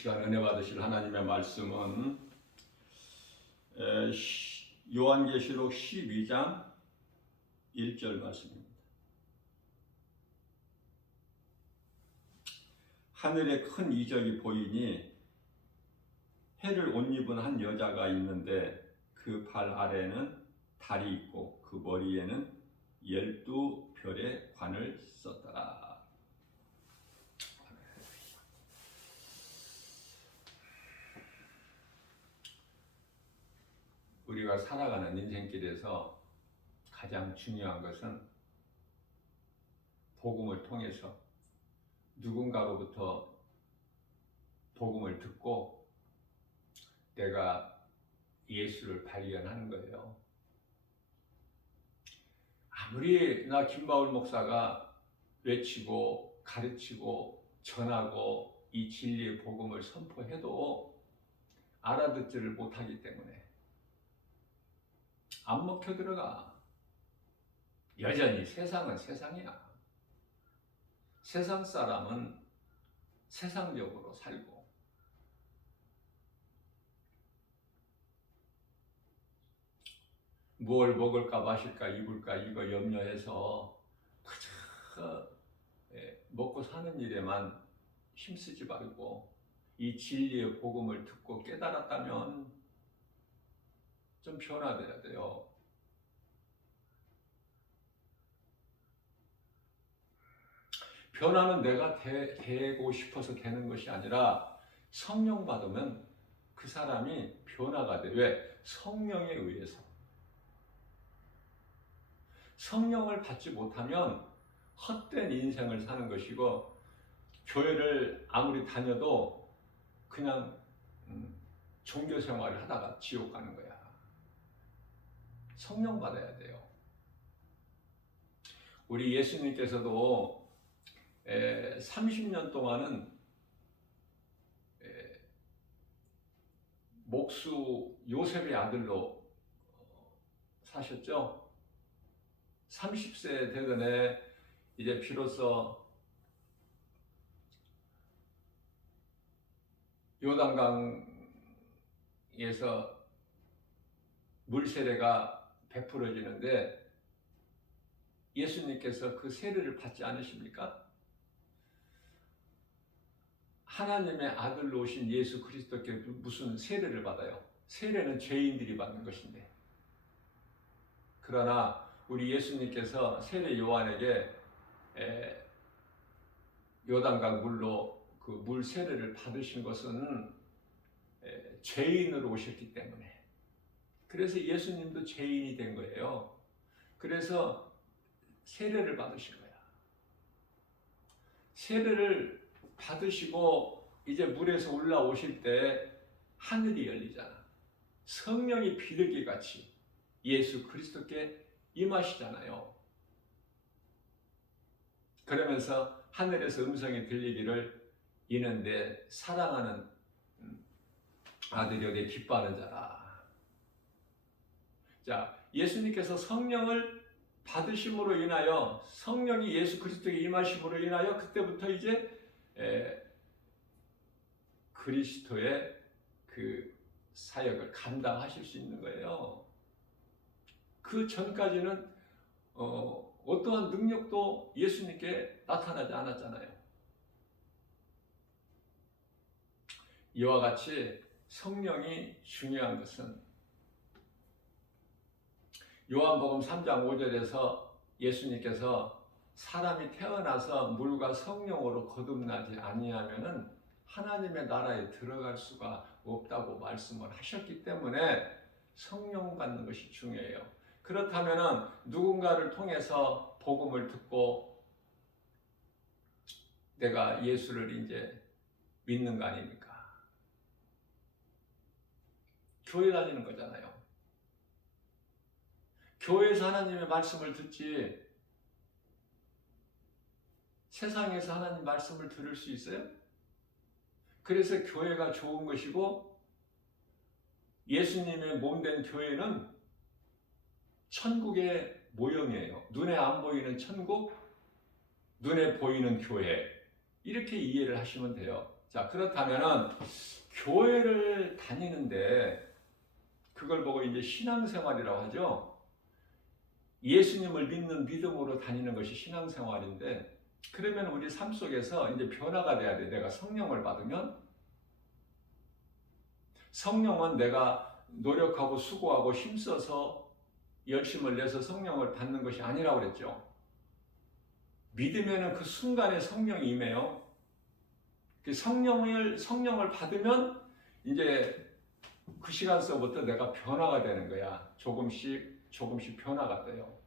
시간 은혜 받으실 하나님의 말씀은 요한계시록 12장 1절 말씀입니다. 하늘에 큰 이적이 보이니 해를 옷 입은 한 여자가 있는데 그 발 아래에는 달이 있고 그 머리에는 12별의 관을 썼더라. 우리가 살아가는 인생길에서 가장 중요한 것은 복음을 통해서 누군가로부터 복음을 듣고 내가 예수를 발견하는 거예요. 아무리 나 김바울 목사가 외치고 가르치고 전하고 이 진리의 복음을 선포해도 알아듣지를 못하기 때문에 안 먹혀 들어가. 여전히 세상은 세상이야. 세상 사람은 세상적으로 살고 무엇을 먹을까 마실까 입을까 이거 염려해서 그저 먹고 사는 일에만 힘쓰지 말고 이 진리의 복음을 듣고 깨달았다면 좀 변화돼야 돼요. 변화는 내가 되고 싶어서 되는 것이 아니라 성령 받으면 그 사람이 변화가 돼. 왜? 성령에 의해서. 성령을 받지 못하면 헛된 인생을 사는 것이고 교회를 아무리 다녀도 그냥 종교 생활을 하다가 지옥 가는 거야. 성령 받아야 돼요. 우리 예수님께서도 30년 동안은 목수 요셉의 아들로 사셨죠. 30세 되던 이제 비로소 요단강에서 물 세례가 베풀어지는데 예수님께서 그 세례를 받지 않으십니까? 하나님의 아들로 오신 예수 그리스도께 무슨 세례를 받아요? 세례는 죄인들이 받는 것인데. 그러나 우리 예수님께서 세례 요한에게 요단강 물로 그 물 세례를 받으신 것은 죄인으로 오셨기 때문에. 그래서 예수님도 죄인이 된 거예요. 그래서 세례를 받으신 거야. 세례를 받으시고 이제 물에서 올라오실 때 하늘이 열리잖아. 성령이 비둘기 같이 예수 그리스도께 임하시잖아요. 그러면서 하늘에서 음성이 들리기를 이는 내 사랑하는 아들이여 내 기뻐하는 자라. 자, 예수님께서 성령을 받으심으로 인하여 성령이 예수 그리스도에 임하심으로 인하여 그때부터 이제 그리스도의 그 사역을 감당하실 수 있는 거예요. 그 전까지는 어떠한 능력도 예수님께 나타나지 않았잖아요. 이와 같이 성령이 중요한 것은 요한복음 3장 5절에서 예수님께서 사람이 태어나서 물과 성령으로 거듭나지 아니하면은 하나님의 나라에 들어갈 수가 없다고 말씀을 하셨기 때문에 성령 받는 것이 중요해요. 그렇다면은 누군가를 통해서 복음을 듣고 내가 예수를 이제 믿는 거 아닙니까? 교회 다니는 거잖아요. 교회에서 하나님의 말씀을 듣지 세상에서 하나님 말씀을 들을 수 있어요? 그래서 교회가 좋은 것이고 예수님의 몸된 교회는 천국의 모형이에요. 눈에 안 보이는 천국, 눈에 보이는 교회. 이렇게 이해를 하시면 돼요. 자, 그렇다면은 교회를 다니는데 그걸 보고 이제 신앙생활이라고 하죠. 예수님을 믿는 믿음으로 다니는 것이 신앙생활인데, 그러면 우리 삶 속에서 이제 변화가 돼야 돼. 내가 성령을 받으면, 성령은 내가 노력하고 수고하고 힘써서 열심을 내서 성령을 받는 것이 아니라고 그랬죠. 믿으면 그 순간에 성령이 임해요. 그 성령을 받으면 이제 그 시간서부터 내가 변화가 되는 거야. 조금씩 변화가 돼요.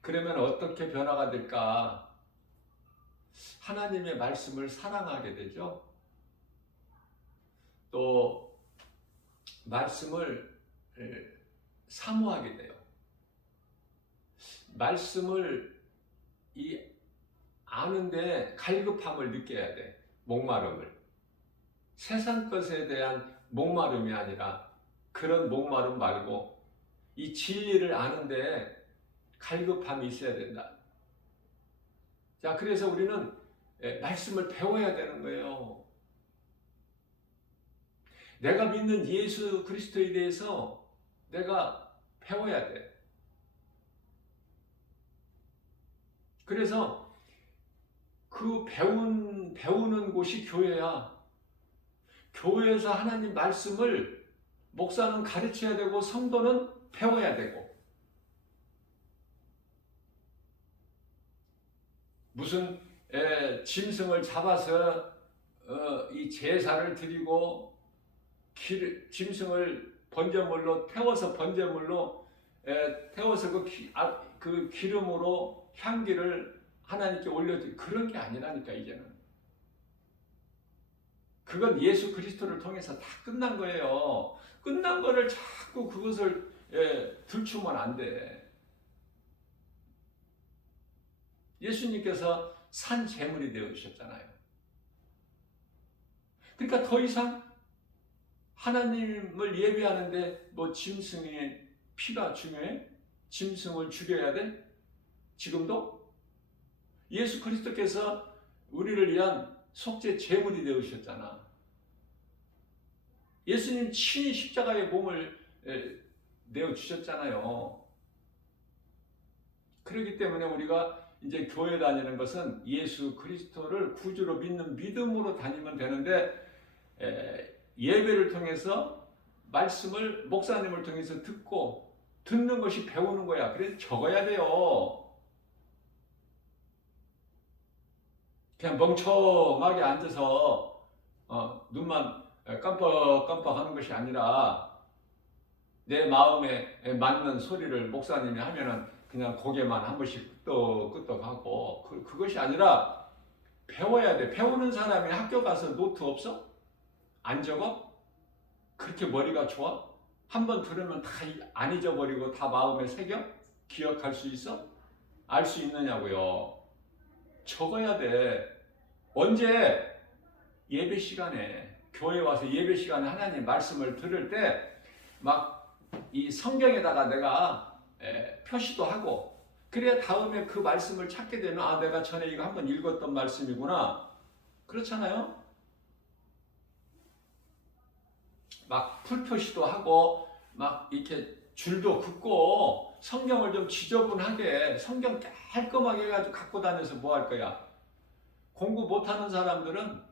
그러면 어떻게 변화가 될까? 하나님의 말씀을 사랑하게 되죠. 또 말씀을 사모하게 돼요. 말씀을 아는데 갈급함을 느껴야 돼. 목마름을. 세상 것에 대한 목마름이 아니라 그런 목마름 말고 이 진리를 아는데 갈급함이 있어야 된다. 자, 그래서 우리는 말씀을 배워야 되는 거예요. 내가 믿는 예수 그리스도에 대해서 내가 배워야 돼. 그래서 그 배우는 곳이 교회야. 교회에서 하나님 말씀을 목사는 가르쳐야 되고 성도는 배워야 되고, 무슨 짐승을 잡아서 이 제사를 드리고 짐승을 번제물로 태워서 그 기름으로 향기를 하나님께 올려드리고 그런 게 아니라니까. 이제는 그건 예수 그리스도를 통해서 다 끝난 거예요. 끝난 거를 자꾸 그것을 들추면 안 돼. 예수님께서 산 제물이 되어 주셨잖아요. 그러니까 더 이상 하나님을 예배하는데 뭐 짐승의 피가 중요해? 짐승을 죽여야 돼? 지금도? 예수 그리스도께서 우리를 위한 속죄 제물이 되어 주셨잖아. 예수님 친히 십자가의 몸을 내어 주셨잖아요. 그렇기 때문에 우리가 이제 교회 다니는 것은 예수 그리스도를 구주로 믿는 믿음으로 다니면 되는데, 예배를 통해서 말씀을 목사님을 통해서 듣는 것이 배우는 거야. 그래서 적어야 돼요. 그냥 멍청하게 앉아서 눈만 깜빡깜빡 하는 것이 아니라 내 마음에 맞는 소리를 목사님이 하면은 그냥 고개만 한 번씩 끄떡끄떡하고, 그것이 아니라 배워야 돼. 배우는 사람이 학교 가서 노트 없어? 안 적어? 그렇게 머리가 좋아? 한 번 들으면 다 안 잊어버리고 다 마음에 새겨? 기억할 수 있어? 알 수 있느냐고요. 적어야 돼. 언제? 예배 시간에, 교회 와서 예배 시간에 하나님 말씀을 들을 때 막 이 성경에다가 내가 표시도 하고, 그래야 다음에 그 말씀을 찾게 되면 아, 내가 전에 이거 한번 읽었던 말씀이구나. 그렇잖아요? 막 풀표시도 하고 막 이렇게 줄도 긋고 성경을 좀 지저분하게 성경 깔끔하게 해가지고 갖고 다녀서 뭐 할 거야? 공부 못하는 사람들은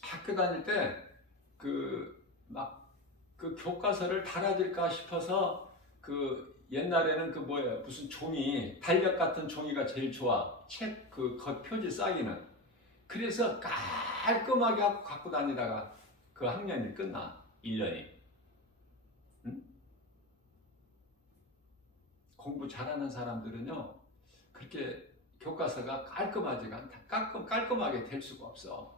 학교 다닐 때 그 교과서를 달아질까 싶어서 옛날에는 무슨 종이, 달력 같은 종이가 제일 좋아. 책 겉 표지 쌓이는. 그래서 깔끔하게 하고 갖고 다니다가 그 학년이 끝나. 1년이. 응? 공부 잘하는 사람들은요, 그렇게 교과서가 깔끔하지가 않다. 깔끔하게 될 수가 없어.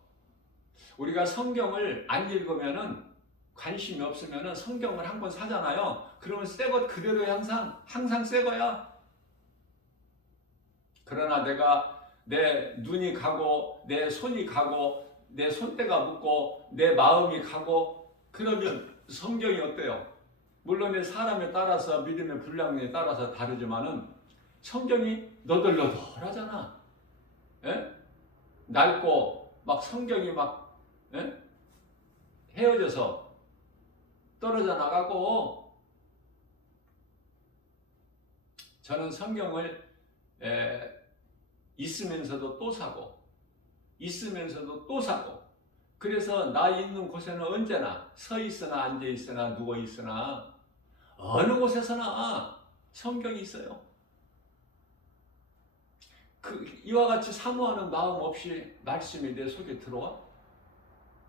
우리가 성경을 안 읽으면은, 관심이 없으면은 성경을 한권 사잖아요. 그러면 새 것 그대로 항상 새 거야. 그러나 내 눈이 가고, 내 손이 가고, 내 손때가 묻고, 내 마음이 가고, 그러면 성경이 어때요? 물론 사람에 따라서, 믿음의 분량에 따라서 다르지만은 성경이 너덜너덜하잖아. 예? 낡고 막 성경이 막 예? 헤어져서 떨어져 나가고, 저는 성경을 있으면서도 또 사고, 있으면서도 또 사고, 그래서 나 있는 곳에는 언제나 서 있으나 앉아 있으나 누워 있으나 어느 곳에서나 성경이 있어요. 이와 같이 사모하는 마음 없이 말씀이 내 속에 들어와?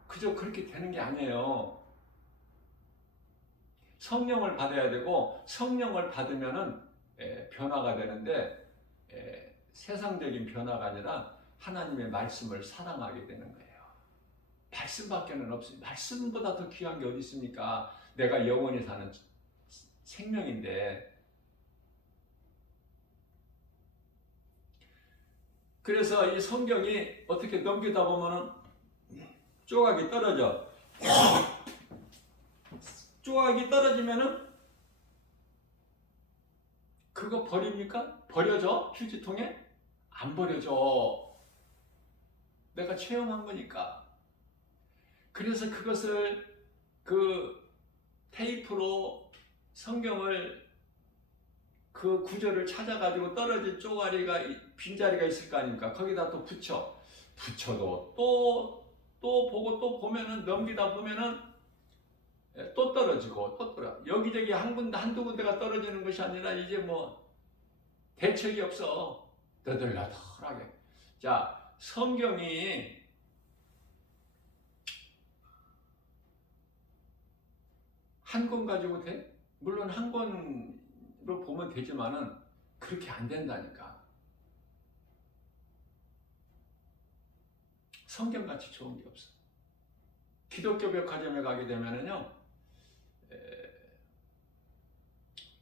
그저 그렇게 되는 게 아니에요. 성령을 받아야 되고, 성령을 받으면은 변화가 되는데, 세상적인 변화가 아니라 하나님의 말씀을 사랑하게 되는 거예요. 말씀밖에는 없습니다. 말씀보다 더 귀한 게 어디 있습니까? 내가 영원히 사는 생명인데. 그래서 이 성경이 어떻게 넘기다 보면은 조각이 떨어져. 조각이 떨어지면은 그거 버립니까? 버려져? 휴지통에? 안 버려져. 내가 체험한 거니까. 그래서 그것을 그 테이프로 성경을 그 구절을 찾아가지고 떨어진 쪼가리가 빈자리가 있을 거 아닙니까? 거기다 또 붙여도 또 보고 또 보면은 넘기다 보면은 또 떨어지고 또 떨어. 여기저기 한두 군데가 떨어지는 것이 아니라 이제 뭐 대책이 없어. 너덜너덜하게. 자, 성경이 한 권 가지고 돼? 물론 한 권으로 보면 되지만은 그렇게 안 된다니까. 성경같이 좋은 게 없어. 기독교 백화점에 가게 되면은요,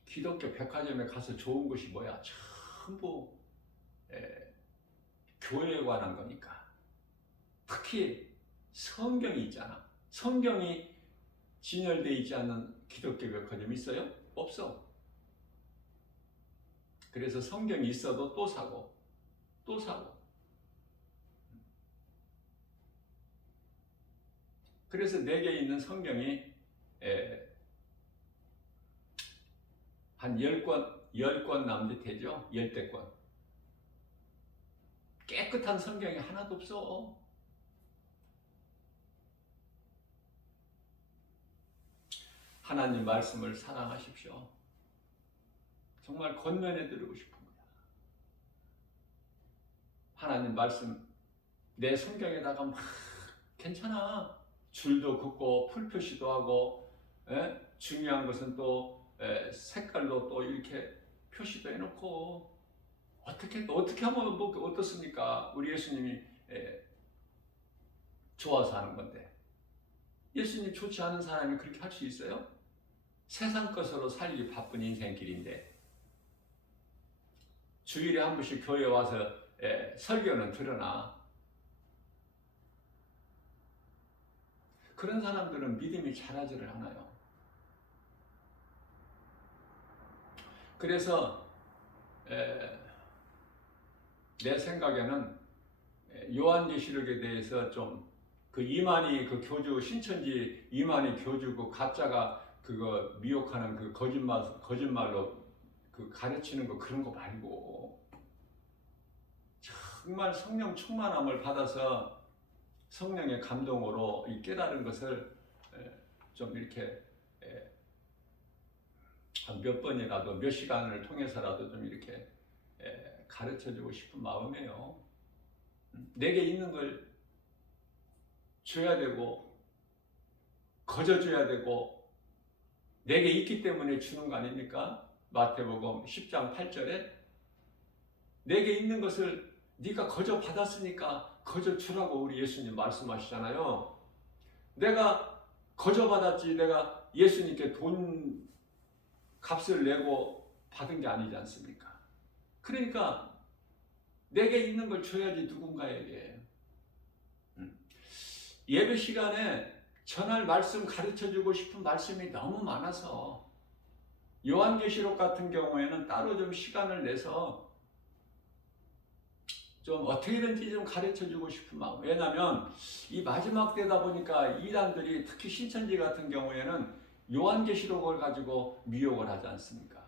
기독교 백화점에 가서 좋은 것이 뭐야? 전부 교회에 관한 거니까. 특히 성경이 있잖아. 성경이 진열되어 있지 않는 기독교 백화점이 있어요? 없어. 그래서 성경이 있어도 또 사고 또 사고. 그래서 내게 있는 성경이 한 10권 남짓 되죠? 10권. 깨끗한 성경이 하나도 없어. 하나님 말씀을 사랑하십시오. 정말 권면해 드리고 싶습니다. 하나님 말씀 내 성경에다가 막 괜찮아. 줄도 긋고 풀표시도 하고, 중요한 것은 또 색깔로 또 이렇게 표시도 해놓고, 어떻게 하면 뭐 어떻습니까? 우리 예수님이 좋아서 하는 건데, 예수님 좋지 않은 사람이 그렇게 할 수 있어요? 세상 것으로 살기 바쁜 인생길인데, 주일에 한 번씩 교회 와서 설교는 들으나, 그런 사람들은 믿음이 자라지를 않아요. 그래서 내 생각에는 요한계시록에 대해서 좀 그 이만희 그 교주 신천지 이만희 교주 그 가짜가 그거 미혹하는 그 거짓말로 그 가르치는 거 그런 거 말고 정말 성령 충만함을 받아서 성령의 감동으로 이 깨달은 것을 좀 이렇게 한 몇 번이라도 몇 시간을 통해서라도 좀 이렇게 가르쳐주고 싶은 마음이에요. 내게 있는 걸 줘야 되고 거저줘야 되고 내게 있기 때문에 주는 거 아닙니까? 마태복음 10장 8절에 내게 있는 것을 네가 거저 받았으니까 거저 주라고 우리 예수님 말씀하시잖아요. 내가 거저 받았지 내가 예수님께 돈 값을 내고 받은 게 아니지 않습니까? 그러니까 내게 있는 걸 줘야지 누군가에게. 예배 시간에 전할 말씀 가르쳐주고 싶은 말씀이 너무 많아서 요한계시록 같은 경우에는 따로 좀 시간을 내서 좀 어떻게든지 좀 가르쳐주고 싶은 마음. 왜냐하면 이 마지막 때다 보니까 이단들이 특히 신천지 같은 경우에는 요한계시록을 가지고 미혹을 하지 않습니까?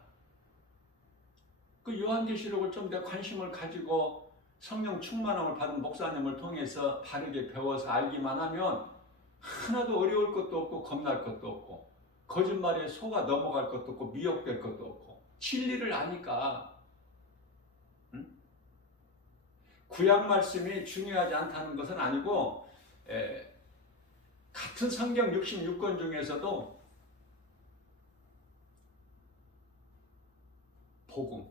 그 요한계시록을 좀 더 관심을 가지고 성령 충만함을 받은 목사님을 통해서 바르게 배워서 알기만 하면 하나도 어려울 것도 없고 겁날 것도 없고 거짓말에 속아 넘어갈 것도 없고 미혹될 것도 없고 진리를 아니까. 구약 말씀이 중요하지 않다는 것은 아니고 같은 성경 66권 중에서도 복음,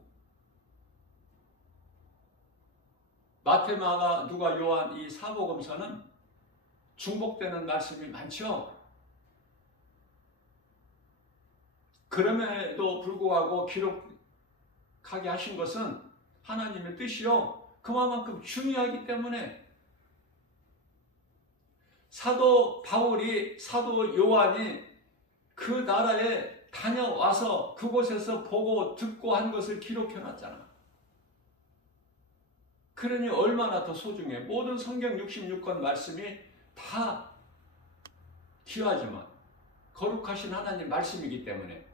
마태, 마가, 누가, 요한 이 사복음서는 중복되는 말씀이 많죠. 그럼에도 불구하고 기록하게 하신 것은 하나님의 뜻이요 그만큼 중요하기 때문에 사도 바울이, 사도 요한이 그 나라에 다녀와서 그곳에서 보고 듣고 한 것을 기록해 놨잖아. 그러니 얼마나 더 소중해. 모든 성경 66권 말씀이 다 귀하지만 거룩하신 하나님 말씀이기 때문에.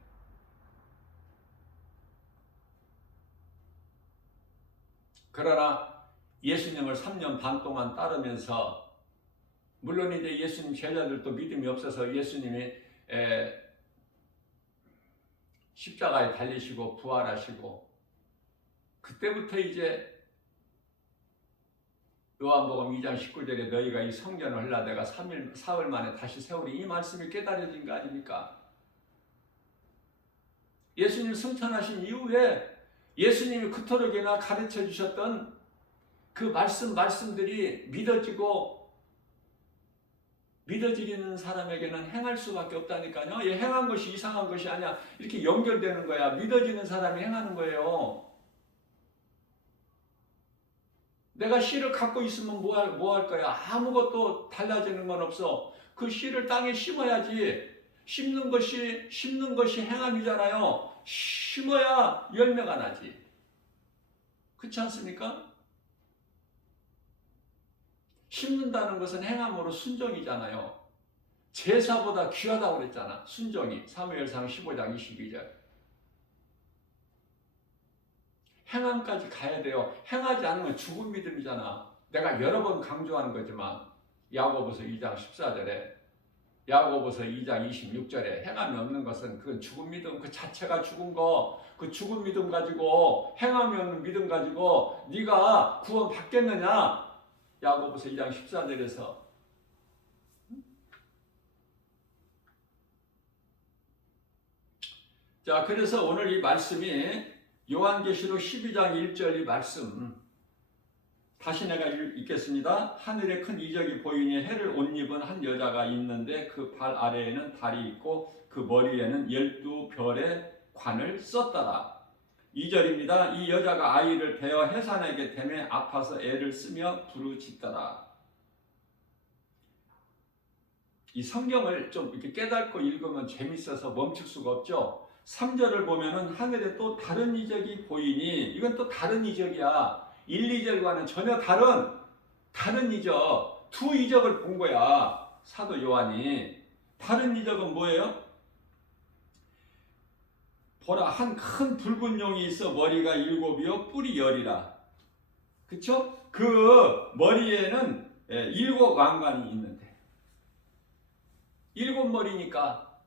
그러나 예수님을 3년 반 동안 따르면서 물론 이제 예수님 제자들도 믿음이 없어서 예수님이 십자가에 달리시고 부활하시고 그때부터 이제 요한복음 2장 19절에 너희가 이 성전을 흘러다가 4일 만에 다시 세우리 이 말씀이 깨달아진 거 아닙니까? 예수님 승천하신 이후에 예수님이 그토록이나 가르쳐 주셨던 그 말씀들이 믿어지는 사람에게는 행할 수밖에 없다니까요. 이 행한 것이 이상한 것이 아니야. 이렇게 연결되는 거야. 믿어지는 사람이 행하는 거예요. 내가 씨를 갖고 있으면 뭐 할 거야? 아무것도 달라지는 건 없어. 그 씨를 땅에 심어야지. 심는 것이 행함이잖아요. 심어야 열매가 나지. 그렇지 않습니까? 심는다는 것은 행함으로 순종이잖아요. 제사보다 귀하다고 그랬잖아. 순종이. 사무엘상 15장 22절. 행함까지 가야 돼요. 행하지 않으면 죽은 믿음이잖아. 내가 여러 번 강조하는 거지만 야고보서 2장 14절에 야고보서 2장 26절에 행함이 없는 것은 그건 죽은 믿음 그 자체가 죽은 거. 그 죽은 믿음 가지고 행함이 없는 믿음 가지고 네가 구원 받겠느냐? 야고보서 2장 14절에서 자 그래서 오늘 이 말씀이 요한계시록 12장 1절 이 말씀 다시 내가 읽겠습니다. 하늘에 큰 이적이 보이니 해를 옷 입은 한 여자가 있는데 그 발 아래에는 달이 있고 그 머리에는 12별의 관을 썼더라. 2절입니다. 이 여자가 아이를 베어 해산에게 대매 아파서 애를 쓰며 부르짖더라. 이 성경을 좀 이렇게 깨닫고 읽으면 재밌어서 멈출 수가 없죠. 3절을 보면은 하늘에 또 다른 이적이 보이니 이건 또 다른 이적이야. 1, 2절과는 전혀 다른 이적, 두 이적을 본 거야. 사도 요한이. 다른 이적은 뭐예요? 보라 한 큰 붉은 용이 있어 머리가 7이요 뿔이 10이라. 그쵸? 그 머리에는 7 왕관이 있는데 7 머리니까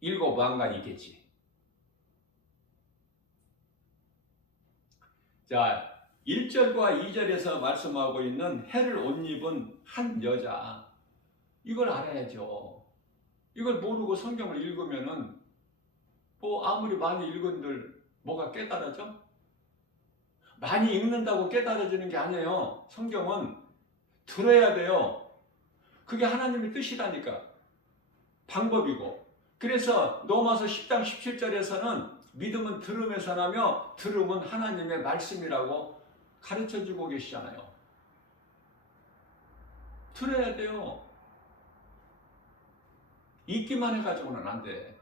7 왕관이 있겠지. 자 1절과 2절에서 말씀하고 있는 해를 옷 입은 한 여자 이걸 알아야죠. 이걸 모르고 성경을 읽으면은 뭐 아무리 많이 읽은들 뭐가 깨달아져? 많이 읽는다고 깨달아지는 게 아니에요. 성경은 들어야 돼요. 그게 하나님의 뜻이라니까. 방법이고. 그래서 로마서 10장 17절에서는 믿음은 들음에서 나며 들음은 하나님의 말씀이라고 가르쳐주고 계시잖아요. 들어야 돼요. 읽기만 해가지고는 안 돼.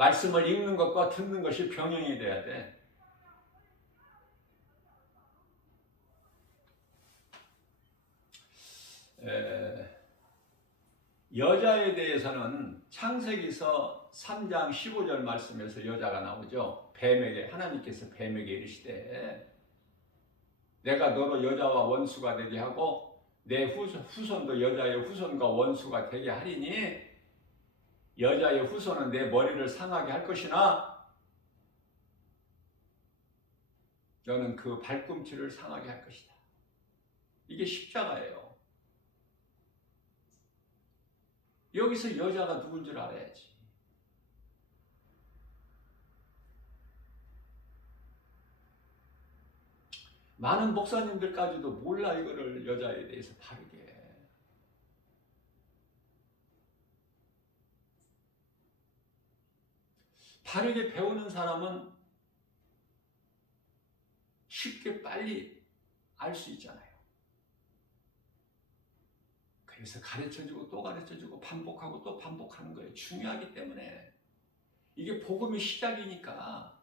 말씀을 읽는 것과 듣는 것이 병행이 돼야 돼. 여자에 대해서는 창세기서 3장 15절 말씀에서 여자가 나오죠. 뱀에게, 하나님께서 뱀에게 이르시되 내가 너로 여자와 원수가 되게 하고 내 후손도 여자의 후손과 원수가 되게 하리니 여자의 후손은 내 머리를 상하게 할 것이나 너는 그 발꿈치를 상하게 할 것이다. 이게 십자가예요. 여기서 여자가 누군 줄 알아야지. 많은 목사님들까지도 몰라 이거를 여자에 대해서 바르게. 바르게 배우는 사람은 쉽게 빨리 알 수 있잖아요. 그래서 가르쳐주고 또 가르쳐주고 반복하고 또 반복하는 거예요. 중요하기 때문에. 이게 복음의 시작이니까.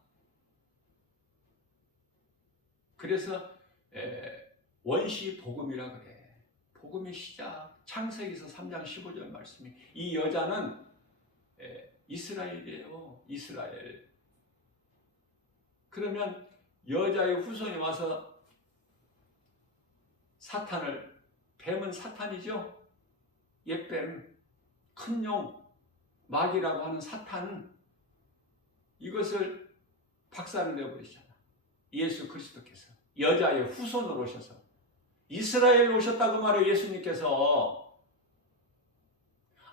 그래서 원시 복음이라 그래. 복음의 시작. 창세기서 3장 15절 말씀이 이 여자는 이스라엘이에요. 이스라엘. 그러면 여자의 후손이 와서 사탄을, 뱀은 사탄이죠. 옛뱀, 큰 용, 마귀라고 하는 사탄, 이것을 박살을 내버리잖아. 예수 그리스도께서 여자의 후손으로 오셔서 이스라엘로 오셨다고 말해요. 예수님께서.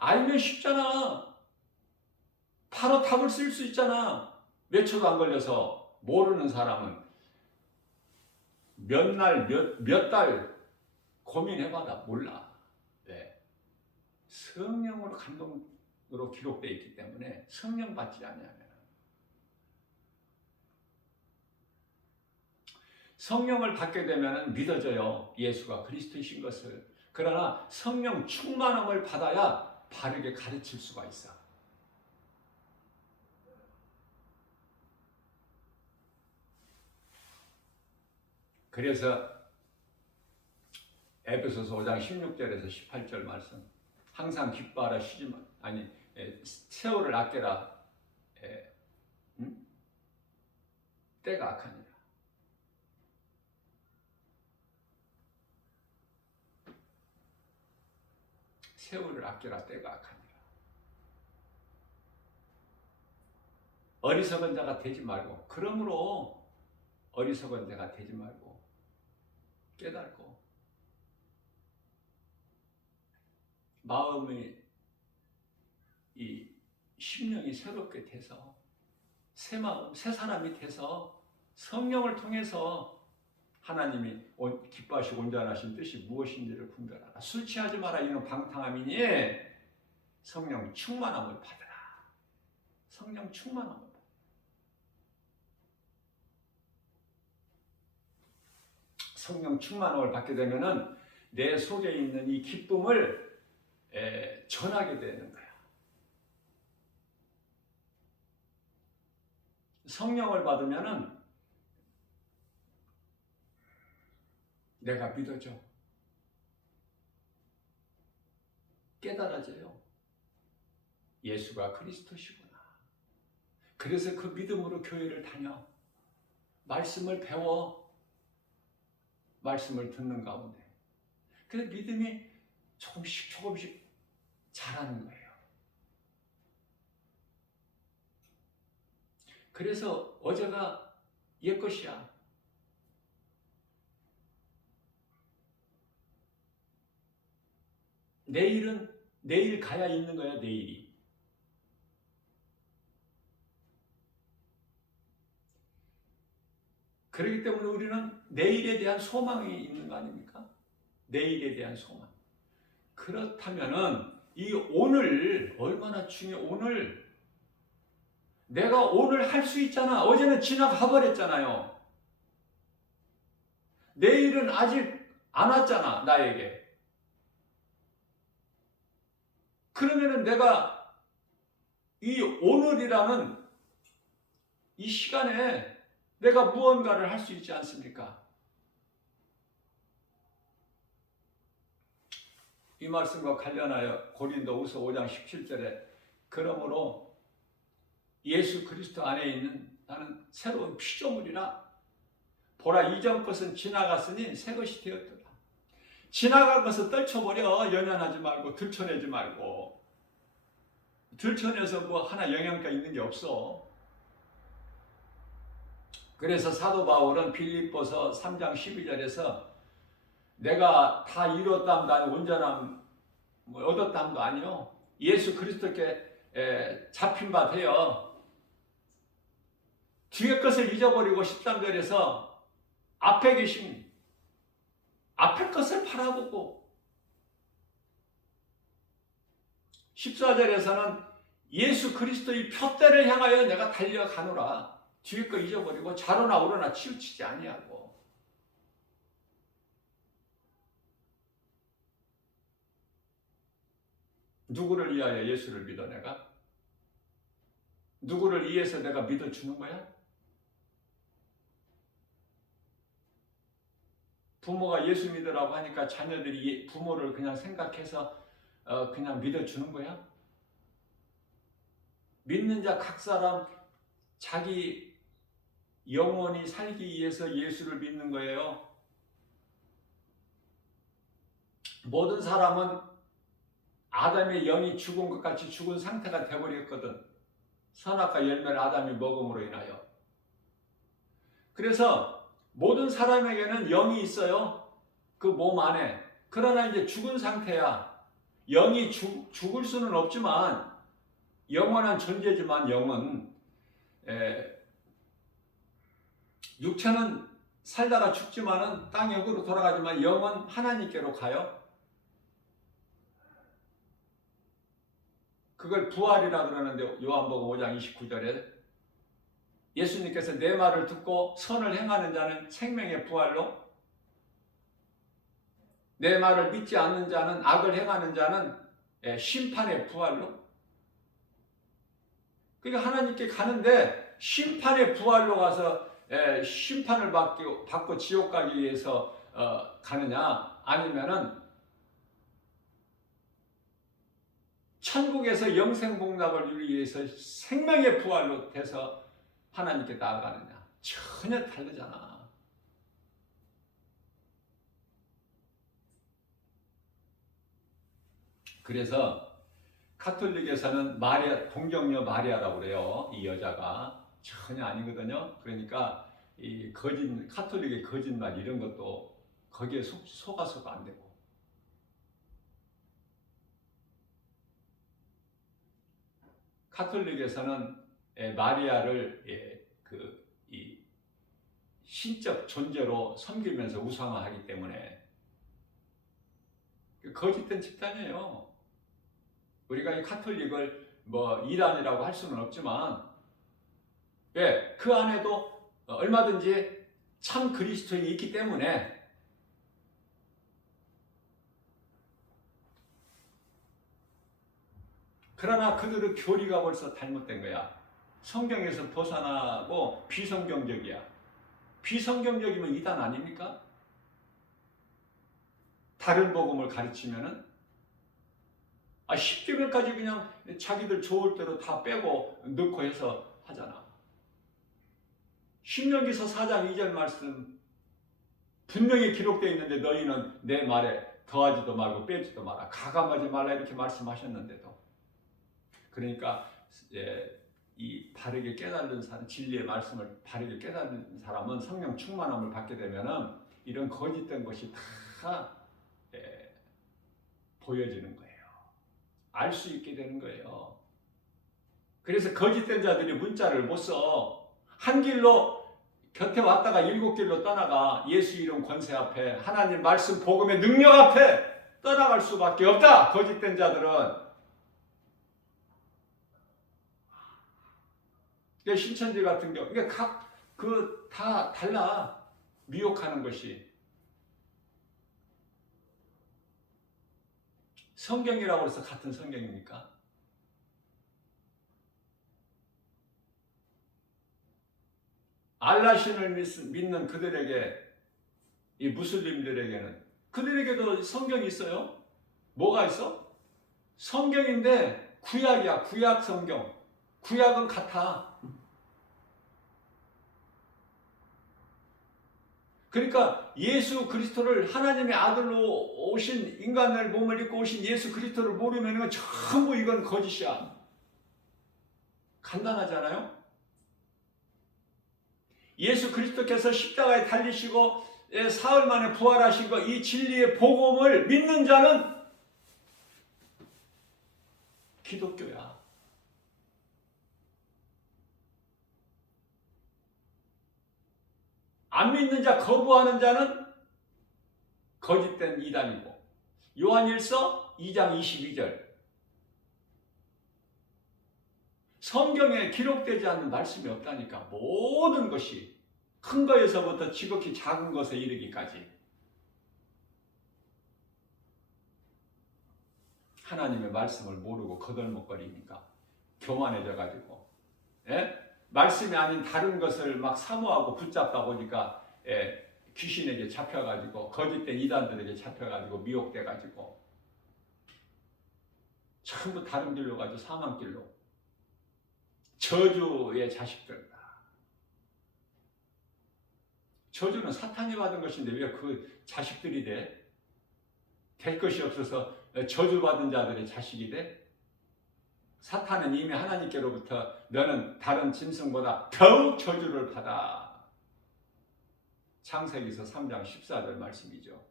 알면 쉽잖아. 바로 답을 쓸 수 있잖아. 몇 초도 안 걸려서. 모르는 사람은 몇 날, 몇 달 고민해봐도 몰라. 왜? 성령으로 감동으로 기록되어 있기 때문에 성령 받지 않냐면 성령을 받게 되면 믿어져요. 예수가 그리스도이신 것을. 그러나 성령 충만함을 받아야 바르게 가르칠 수가 있어. 그래서 에베소서 5장 16절에서 18절 말씀, 항상 기뻐하라 쉬지 마. 아니, 세월을 아껴라. 때가 악하니라. 세월을 아껴라. 때가 악하니라. 어리석은 자가 되지 말고, 그러므로 어리석은 자가 되지 말고 깨닫고 마음이 이 심령이 새롭게 돼서 새 마음, 새 사람이 돼서 성령을 통해서 하나님이 기뻐하시고 온전하신 뜻이 무엇인지를 분별하라. 술 취하지 마라. 이는 방탕함이니 성령 충만함을 받으라. 성령 충만함을 받으라. 성령 충만함을 받게 되면은 내 속에 있는 이 기쁨을 전하게 되는 거야. 성령을 받으면은 내가 믿어져. 깨달아져요. 예수가 그리스도시구나. 그래서 그 믿음으로 교회를 다녀. 말씀을 배워. 말씀을 듣는 가운데. 그래서 믿음이 조금씩 자라는 거예요. 그래서 어제가 옛것이야. 내일은 내일 가야 있는 거야. 내일이. 그렇기 때문에 우리는 내일에 대한 소망이 있는 거 아닙니까? 내일에 대한 소망. 그렇다면은 이 오늘 얼마나 중요해. 오늘 내가 오늘 할 수 있잖아. 어제는 지나가 버렸잖아요. 내일은 아직 안 왔잖아. 나에게. 그러면은 내가 이 오늘이라는 이 시간에 내가 무언가를 할 수 있지 않습니까? 이 말씀과 관련하여 고린도후서 5장 17절에 그러므로 예수 그리스도 안에 있는 나는 새로운 피조물이라 보라 이전 것은 지나갔으니 새 것이 되었더라. 지나간 것은 떨쳐버려. 연연하지 말고 들춰내지 말고. 들춰내서 뭐 하나 영향가 있는 게 없어. 그래서 사도 바울은 빌립보서 3장 12절에서 내가 다 이뤘담도 아니고 온전함 얻었담도 아니요 예수 그리스도께 잡힌 바 되어 뒤의 것을 잊어버리고 13절에서 앞에 계신 앞에 것을 바라보고 14절에서는 예수 그리스도의 표대를 향하여 내가 달려가노라. 뒤의 거 잊어버리고 좌로나 우로나 치우치지 아니하고. 누구를 위하여 예수를 믿어 내가? 누구를 위해서 내가 믿어주는 거야? 부모가 예수 믿으라고 하니까 자녀들이 부모를 그냥 생각해서 그냥 믿어주는 거야? 믿는 자 각 사람 자기 영원히 살기 위해서 예수를 믿는 거예요. 모든 사람은 아담의 영이 죽은 것 같이 죽은 상태가 되어버렸거든. 선악과 열매를 아담이 먹음으로 인하여. 그래서 모든 사람에게는 영이 있어요. 그 몸 안에. 그러나 이제 죽은 상태야. 영이 죽을 수는 없지만 영원한 존재지만 영은 육체는 살다가 죽지만은 땅역으로 돌아가지만 영은 하나님께로 가요. 그걸 부활이라 그러는데 요한복음 5장 29절에 예수님께서 내 말을 듣고 선을 행하는 자는 생명의 부활로 내 말을 믿지 않는 자는 악을 행하는 자는 심판의 부활로. 그러니까 하나님께 가는데 심판의 부활로 가서 심판을 받고 지옥 가기 위해서 가느냐 아니면은 천국에서 영생복락을 누리기 위해서 생명의 부활로 돼서 하나님께 나아가느냐. 전혀 다르잖아. 그래서 카톨릭에서는 마리아, 동정녀 마리아라고 그래요. 이 여자가 전혀 아니거든요. 그러니까 이 카톨릭의 거짓말 이런 것도 거기에 속아서도 안 되고. 카톨릭에서는 마리아를 이 신적 존재로 섬기면서 우상화하기 때문에 거짓된 집단이에요. 우리가 이 카톨릭을 뭐 이단이라고 할 수는 없지만 그 안에도 얼마든지 참 그리스도인이 있기 때문에 그러나 그들의 교리가 벌써 잘못된 거야. 성경에서 벗어나고 비성경적이야. 비성경적이면 이단 아닙니까? 다른 복음을 가르치면은 10계명까지 그냥 자기들 좋을 대로 다 빼고 넣고 해서 하잖아. 신명기서 4장 2절 말씀 분명히 기록되어 있는데 너희는 내 말에 더하지도 말고 빼지도 마라. 가감하지 말라 이렇게 말씀하셨는데도. 그러니까 이 바르게 깨달은 사람, 진리의 말씀을 바르게 깨달은 사람은 성령 충만함을 받게 되면은 이런 거짓된 것이 다 보여지는 거예요. 알 수 있게 되는 거예요. 그래서 거짓된 자들이 문자를 못 써. 한 길로 곁에 왔다가 7길로 떠나가. 예수 이름 권세 앞에 하나님 말씀 복음의 능력 앞에 떠나갈 수밖에 없다. 거짓된 자들은. 신천지 같은 경우 이게 다 달라. 미혹하는 것이. 성경이라고 해서 같은 성경입니까? 알라신을 믿는 그들에게, 이 무슬림들에게는, 그들에게도 성경이 있어요. 뭐가 있어? 성경인데 구약이야. 구약 성경. 구약은 같아. 그러니까 예수 그리스도를 하나님의 아들로 오신, 인간의 몸을 입고 오신 예수 그리스도를 모르면 전부 이건 거짓이야. 간단하잖아요. 예수 그리스도께서 십자가에 달리시고 사흘 만에 부활하신 거, 이 진리의 복음을 믿는 자는 기독교야. 안 믿는 자, 거부하는 자는 거짓된 이단이고. 요한일서 2장 22절. 성경에 기록되지 않는 말씀이 없다니까. 모든 것이 큰 거에서부터 지극히 작은 것에 이르기까지 하나님의 말씀을 모르고 거들먹거리니까 교만해져 가지고, 예? 말씀이 아닌 다른 것을 막 사모하고 붙잡다 보니까 귀신에게 잡혀가지고, 거짓된 이단들에게 잡혀가지고 미혹돼가지고 전부 다른 길로 가지고 사망길로, 저주의 자식들이다. 저주는 사탄이 받은 것인데 왜 그 자식들이 돼? 될 것이 없어서 저주받은 자들의 자식이 돼? 사탄은 이미 하나님께로부터 너는 다른 짐승보다 더욱 저주를 받아. 창세기서 3장 14절 말씀이죠.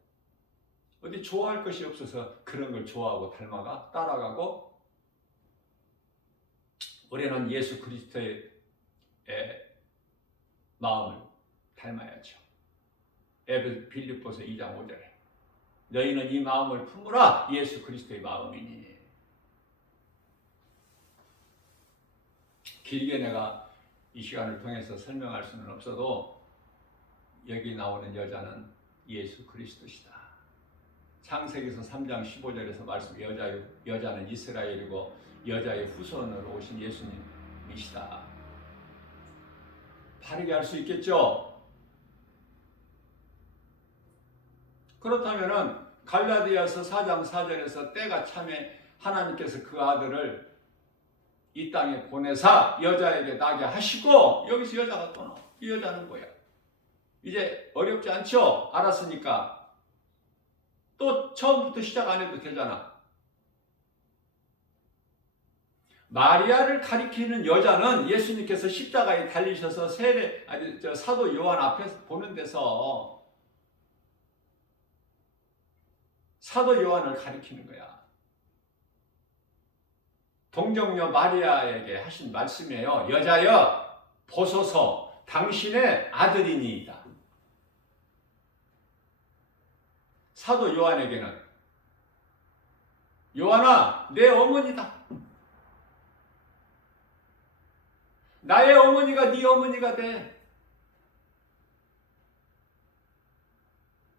어디 좋아할 것이 없어서 그런 걸 좋아하고 닮아가 따라가고, 우리는 예수 그리스도의 마음을 닮아야죠. 빌립보서 2장 5절에 너희는 이 마음을 품으라. 예수 그리스도의 마음이니. 길게 내가 이 시간을 통해서 설명할 수는 없어도 여기 나오는 여자는 예수 그리스도시다. 창세기서 3장 15절에서 말씀, 여자는 이스라엘이고 여자의 후손으로 오신 예수님이시다. 바르게 할 수 있겠죠? 그렇다면은 갈라디아서 4장 4절에서 때가 참에 하나님께서 그 아들을 이 땅에 보내사 여자에게 나게 하시고, 여기서 여자가 또 나와. 이 여자는 뭐야? 이제 어렵지 않죠? 알았으니까 또 처음부터 시작 안 해도 되잖아. 마리아를 가리키는 여자는 예수님께서 십자가에 달리셔서 사도 요한 앞에서 보는 데서 사도 요한을 가리키는 거야. 동정녀 마리아에게 하신 말씀이에요. 여자여 보소서 당신의 아들이니이다. 사도 요한에게는 요한아 내 어머니다. 나의 어머니가 네 어머니가 돼.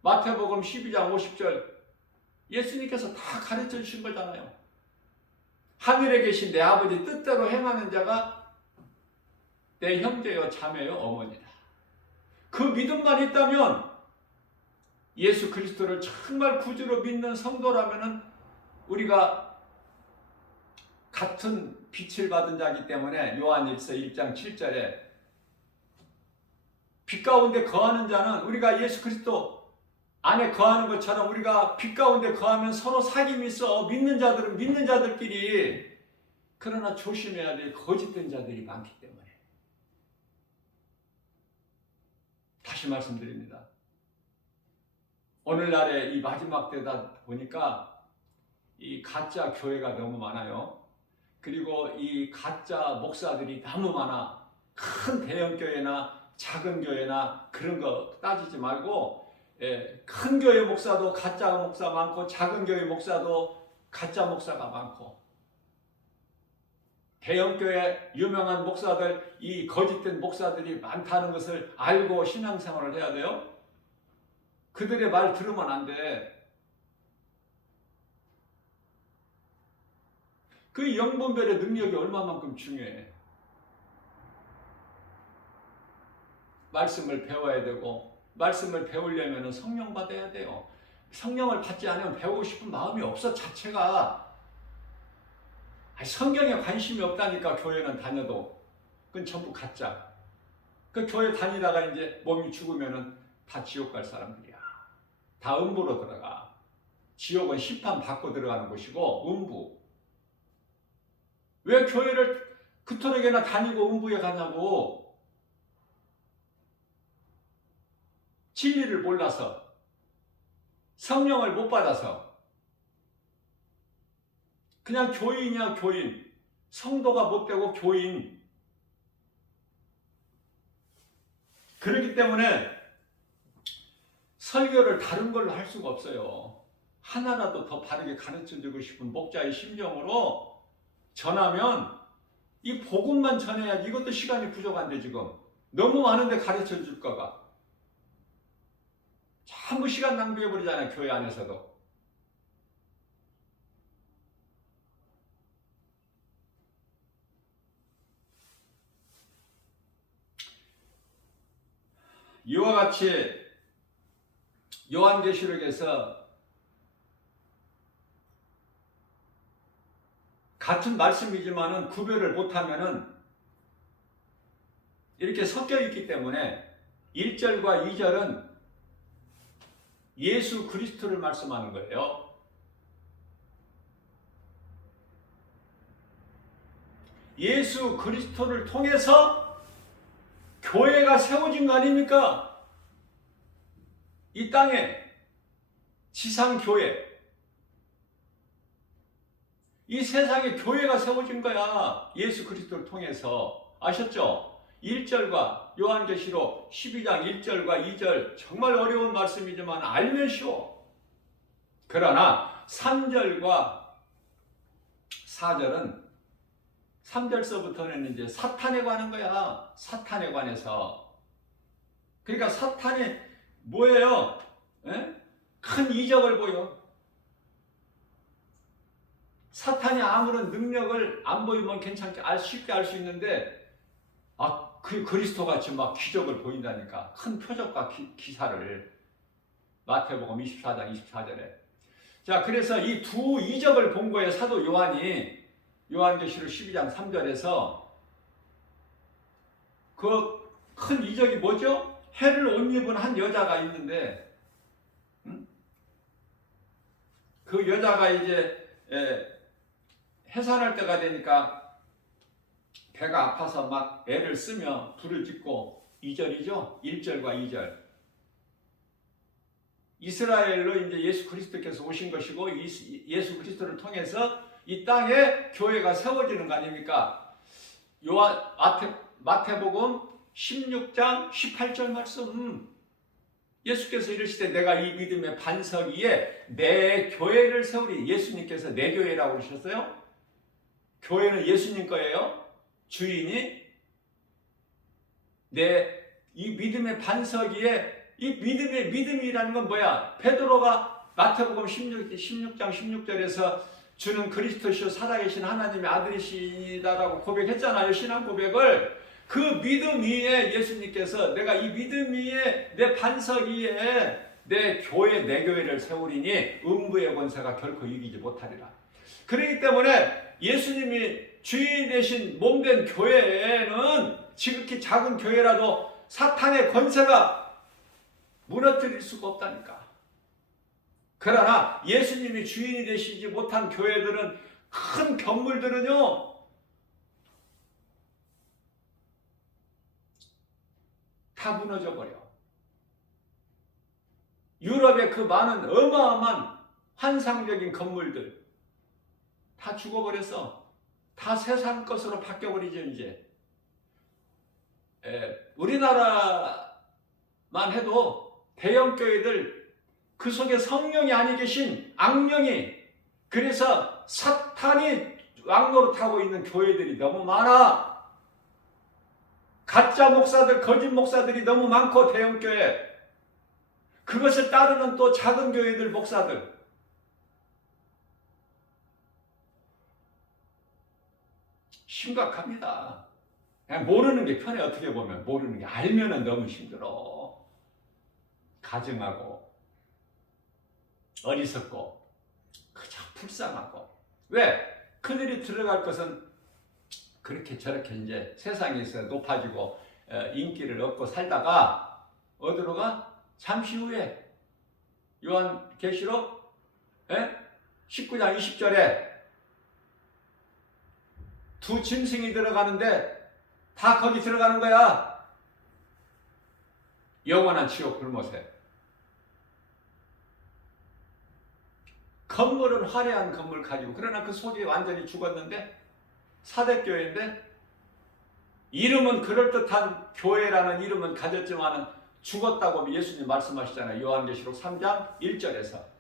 마태복음 12장 50절 예수님께서 다 가르쳐 주신 거잖아요. 하늘에 계신 내 아버지 뜻대로 행하는 자가 내 형제요 자매요 어머니다. 그 믿음만 있다면, 예수 그리스도를 정말 구주로 믿는 성도라면은 우리가 같은 빛을 받은 자이기 때문에 요한일서 1장 7절에 빛 가운데 거하는 자는, 우리가 예수 그리스도 안에 거하는 것처럼 우리가 빛 가운데 거하면 서로 사귐이 있어. 믿는 자들은 믿는 자들끼리. 그러나 조심해야 될 거짓된 자들이 많기 때문에. 다시 말씀드립니다. 오늘날에 이 마지막 때다 보니까 이 가짜 교회가 너무 많아요. 그리고 이 가짜 목사들이 너무 많아. 큰 대형 교회나 작은 교회나 그런 거 따지지 말고, 큰 교회 목사도 가짜 목사 많고, 작은 교회 목사도 가짜 목사가 많고, 대형 교회 유명한 목사들, 이 거짓된 목사들이 많다는 것을 알고 신앙생활을 해야 돼요. 그들의 말 들으면 안 돼. 그 영분별의 능력이 얼마만큼 중요해. 말씀을 배워야 되고, 말씀을 배우려면 성령 받아야 돼요. 성령을 받지 않으면 배우고 싶은 마음이 없어, 자체가. 성경에 관심이 없다니까. 교회는 다녀도 그건 전부 가짜. 그 교회 다니다가 이제 몸이 죽으면은 다 지옥 갈 사람들이야. 다 음부로 들어가. 지옥은 심판 받고 들어가는 곳이고 음부. 왜 교회를 그토록이나 다니고 음부에 가냐고. 진리를 몰라서, 성령을 못 받아서. 그냥 교인이야, 교인. 성도가 못 되고 교인. 그렇기 때문에 설교를 다른 걸로 할 수가 없어요. 하나라도 더 바르게 가르쳐주고 싶은 목자의 심정으로 전하면, 이 복음만 전해야지. 이것도 시간이 부족한데 지금 너무 많은데 가르쳐줄 거가 전부 시간 낭비해버리잖아요, 교회 안에서도. 이와 같이 요한계시록에서 같은 말씀이지만은 구별을 못하면은 이렇게 섞여 있기 때문에 1절과 2절은 예수 그리스도를 말씀하는 거예요. 예수 그리스도를 통해서 교회가 세워진 거 아닙니까? 이 땅에 지상교회, 이 세상에 교회가 세워진 거야. 예수 그리스도를 통해서. 아셨죠? 1절과 요한계시록 12장 1절과 2절 정말 어려운 말씀이지만 알면 쉬워. 그러나 3절과 4절은 3절서부터는 이제 사탄에 관한 거야. 사탄에 관해서. 그러니까 사탄이 뭐예요? 에? 큰 이적을 보여. 사탄이 아무런 능력을 안 보이면 괜찮게 쉽게 알 수 있는데, 그 그리스도 같이 막 기적을 보인다니까. 큰 표적과 기사를. 마태복음 24장 24절에. 자, 그래서 이 두 이적을 본 거예요, 사도 요한이. 요한계시록 12장 3절에서 그 큰 이적이 뭐죠? 해를 옷 입은 한 여자가 있는데, 그 여자가 이제 해산할 때가 되니까 배가 아파서 막 애를 쓰며 불을 짓고, 2절이죠? 1절과 2절. 이스라엘로 이제 예수 그리스도께서 오신 것이고, 예수 그리스도를 통해서 이 땅에 교회가 세워지는 거 아닙니까? 마태복음 16장 18절 말씀. 예수께서 이르시되 내가 이 믿음의 반석 위에 내 교회를 세우리. 예수님께서 내 교회라고 그러셨어요? 교회는 예수님 거예요. 주인이 이 믿음의 반석 위에, 이 믿음이라는 건 뭐야? 베드로가 마태복음 16장 16절에서 주는 그리스도시요 살아계신 하나님의 아들이시다라고 고백했잖아요. 신앙 고백을. 그 믿음 위에 예수님께서 내가 이 믿음 위에 내 반석 위에 내 교회를 세우리니 음부의 권세가 결코 이기지 못하리라. 그렇기 때문에 예수님이 주인 되신 몸된 교회는 지극히 작은 교회라도 사탄의 권세가 무너뜨릴 수가 없다니까. 그러나 예수님이 주인이 되시지 못한 교회들은, 큰 건물들은요, 다 무너져 버려. 유럽의 그 많은 어마어마한 환상적인 건물들 다 죽어버려서 다 세상 것으로 바뀌어버리죠. 이제 우리나라만 해도 대형 교회들, 그 속에 성령이 아니 계신 악령이, 그래서 사탄이 왕노릇하고 있는 교회들이 너무 많아. 가짜 목사들, 거짓 목사들이 너무 많고, 대형 교회. 그것을 따르는 또 작은 교회들 목사들. 심각합니다. 그냥 모르는 게 편해. 어떻게 보면 모르는 게, 알면은 너무 힘들어. 가증하고 어리석고 그저 불쌍하고. 왜? 그들이 들어갈 것은 그렇게 저렇게 이제 세상에서 높아지고 인기를 얻고 살다가 어디로 가? 잠시 후에 요한계시록 19장 20절에 두 짐승이 들어가는데 다 거기 들어가는 거야. 영원한 지옥 불못에. 건물은 화려한 건물 가지고, 그러나 그 속이 완전히 죽었는데, 사대교회인데 이름은 그럴듯한 교회라는 이름은 가졌지만 죽었다고 예수님 말씀하시잖아요. 요한계시록 3장 1절에서.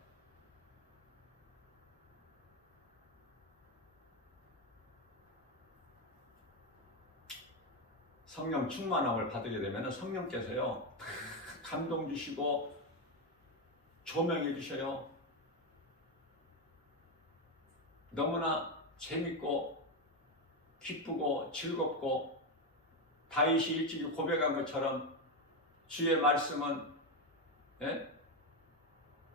성령 충만함을 받게 되면 성령께서요 감동 주시고 조명해 주셔요. 너무나 재밌고 기쁘고 즐겁고, 다윗이 일찍이 고백한 것처럼 주의 말씀은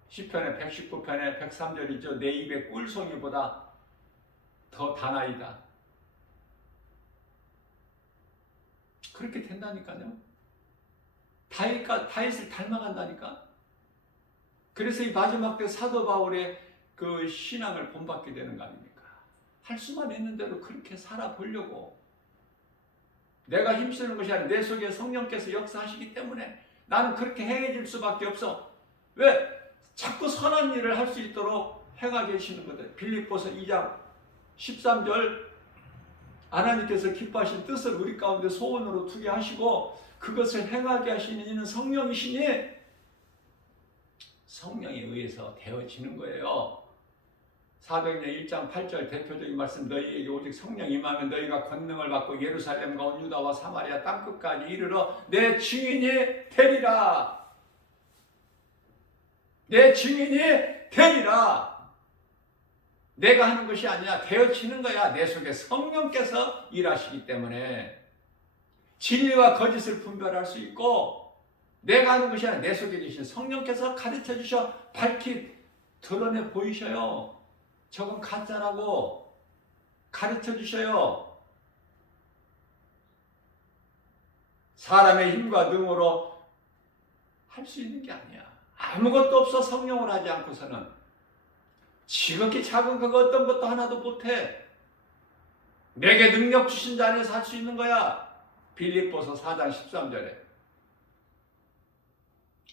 시편의 119편의 103절이죠. 내 입의 꿀송이보다 더 다나이다. 그렇게 된다니까요. 다윗을 닮아간다니까. 그래서 이 마지막 때 사도 바울의 그 신앙을 본받게 되는 거 아닙니까? 할 수만 있는 대로 그렇게 살아보려고. 내가 힘쓰는 것이 아니라 내 속에 성령께서 역사하시기 때문에 나는 그렇게 행해질 수밖에 없어. 왜? 자꾸 선한 일을 할 수 있도록 행하게 해주시는 거다. 빌립보서 2장 13절, 하나님께서 기뻐하신 뜻을 우리 가운데 소원으로 두게 하시고 그것을 행하게 하시는 이는 성령이시니 성령에 의해서 되어지는 거예요. 사도행전 1장 8절 대표적인 말씀, 너희에게 오직 성령 임하면 너희가 권능을 받고 예루살렘과 온 유다와 사마리아 땅끝까지 이르러 내 증인이 되리라. 내 증인이 되리라. 내가 하는 것이 아니야. 되어지는 거야. 내 속에 성령께서 일하시기 때문에 진리와 거짓을 분별할 수 있고, 내가 하는 것이 아니라 내 속에 계신 성령께서 가르쳐 주셔 밝히 드러내 보이셔요. 저건 가짜라고 가르쳐 주셔요. 사람의 힘과 능으로 할 수 있는 게 아니야. 아무것도 없어. 성령을 하지 않고서는 지극히 작은 그거 어떤 것도 하나도 못해. 내게 능력 주신 자 안에서 할 수 있는 거야. 빌립보서 4장 13절에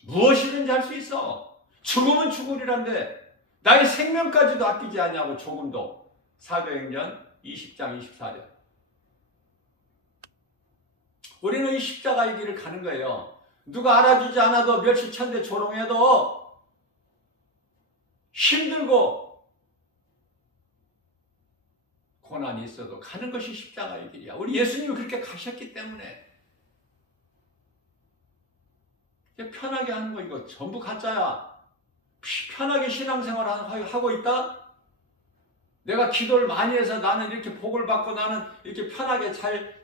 무엇이든지 할 수 있어. 죽으면 죽으리란데 나의 생명까지도 아끼지 아니하고 조금도. 사도행전 20장 24절. 우리는 이 십자가의 길을 가는 거예요. 누가 알아주지 않아도 멸시천대 조롱해도 힘들고 고난이 있어도 가는 것이 십자가의 길이야. 우리 예수님이 그렇게 가셨기 때문에. 편하게 하는 거 이거 전부 가짜야. 편하게 신앙생활 하고 있다? 내가 기도를 많이 해서 나는 이렇게 복을 받고 나는 이렇게 편하게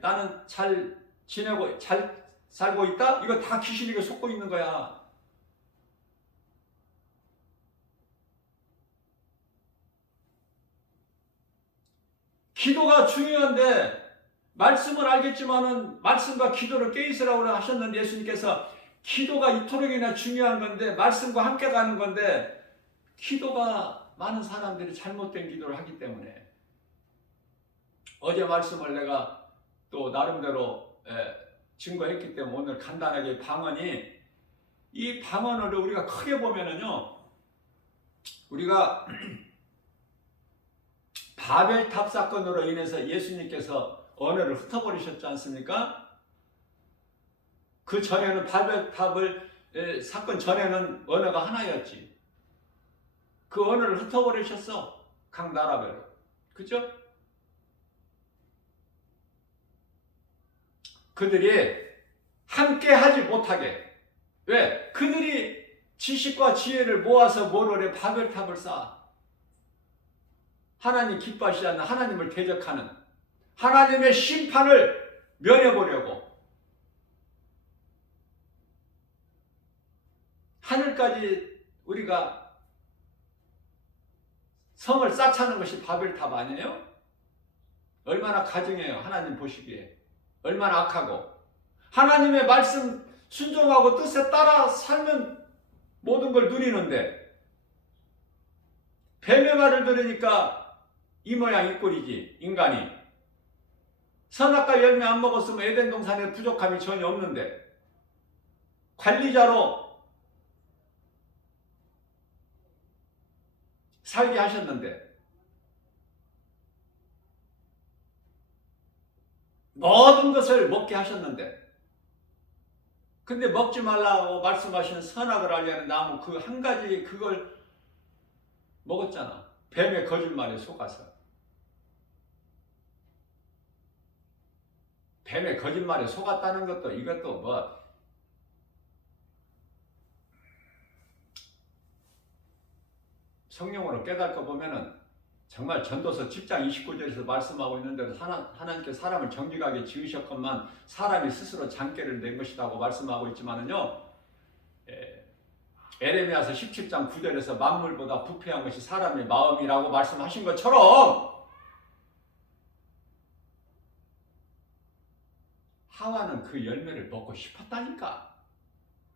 나는 잘 지내고 잘 살고 있다? 이거 다 귀신에게 속고 있는 거야. 기도가 중요한데, 말씀을 알겠지만은 말씀과 기도를 깨있으라고 하셨는데, 예수님께서 기도가 이토록이나 중요한 건데, 말씀과 함께 가는 건데, 기도가 많은 사람들이 잘못된 기도를 하기 때문에. 어제 말씀을 내가 또 나름대로 증거했기 때문에 오늘 간단하게 방언이, 이 방언을 우리가 크게 보면은요, 우리가 바벨탑 사건으로 인해서 예수님께서 언어를 흩어버리셨지 않습니까? 그 전에는 바벨탑을 사건 전에는 언어가 하나였지. 그 언어를 흩어버리셨어. 각 나라별로. 그죠? 그들이 함께 하지 못하게. 왜? 그들이 지식과 지혜를 모아서 뭐를 해? 바벨탑을 쌓아. 하나님 기뻐하시지 않는 하나님을 대적하는, 하나님의 심판을 면해보려고 하늘까지 우리가 성을 쌓자는 것이 바벨탑 아니에요? 얼마나 가증해요. 하나님 보시기에 얼마나 악하고, 하나님의 말씀 순종하고 뜻에 따라 살면 모든 걸 누리는데 뱀의 말을 들으니까 이 모양 이 꼴이지. 인간이 선악과 열매 안 먹었으면 에덴 동산에 부족함이 전혀 없는데 관리자로 살게 하셨는데 모든 것을 먹게 하셨는데, 근데 먹지 말라고 말씀하신 선악을 알려는 나무 그 한 가지 그걸 먹었잖아. 뱀의 거짓말에 속아서. 뱀의 거짓말에 속았다는 것도 이것도 뭐 성령으로 깨닫고 보면은 정말 전도서 10장 29절에서 말씀하고 있는 대로 하나님께 사람을 정직하게 지으셨건만 사람이 스스로 장깨를 낸 것이라고 말씀하고 있지만은요, 에레미야서 17장 9절에서 만물보다 부패한 것이 사람의 마음이라고 말씀하신 것처럼 하와는 그 열매를 먹고 싶었다니까.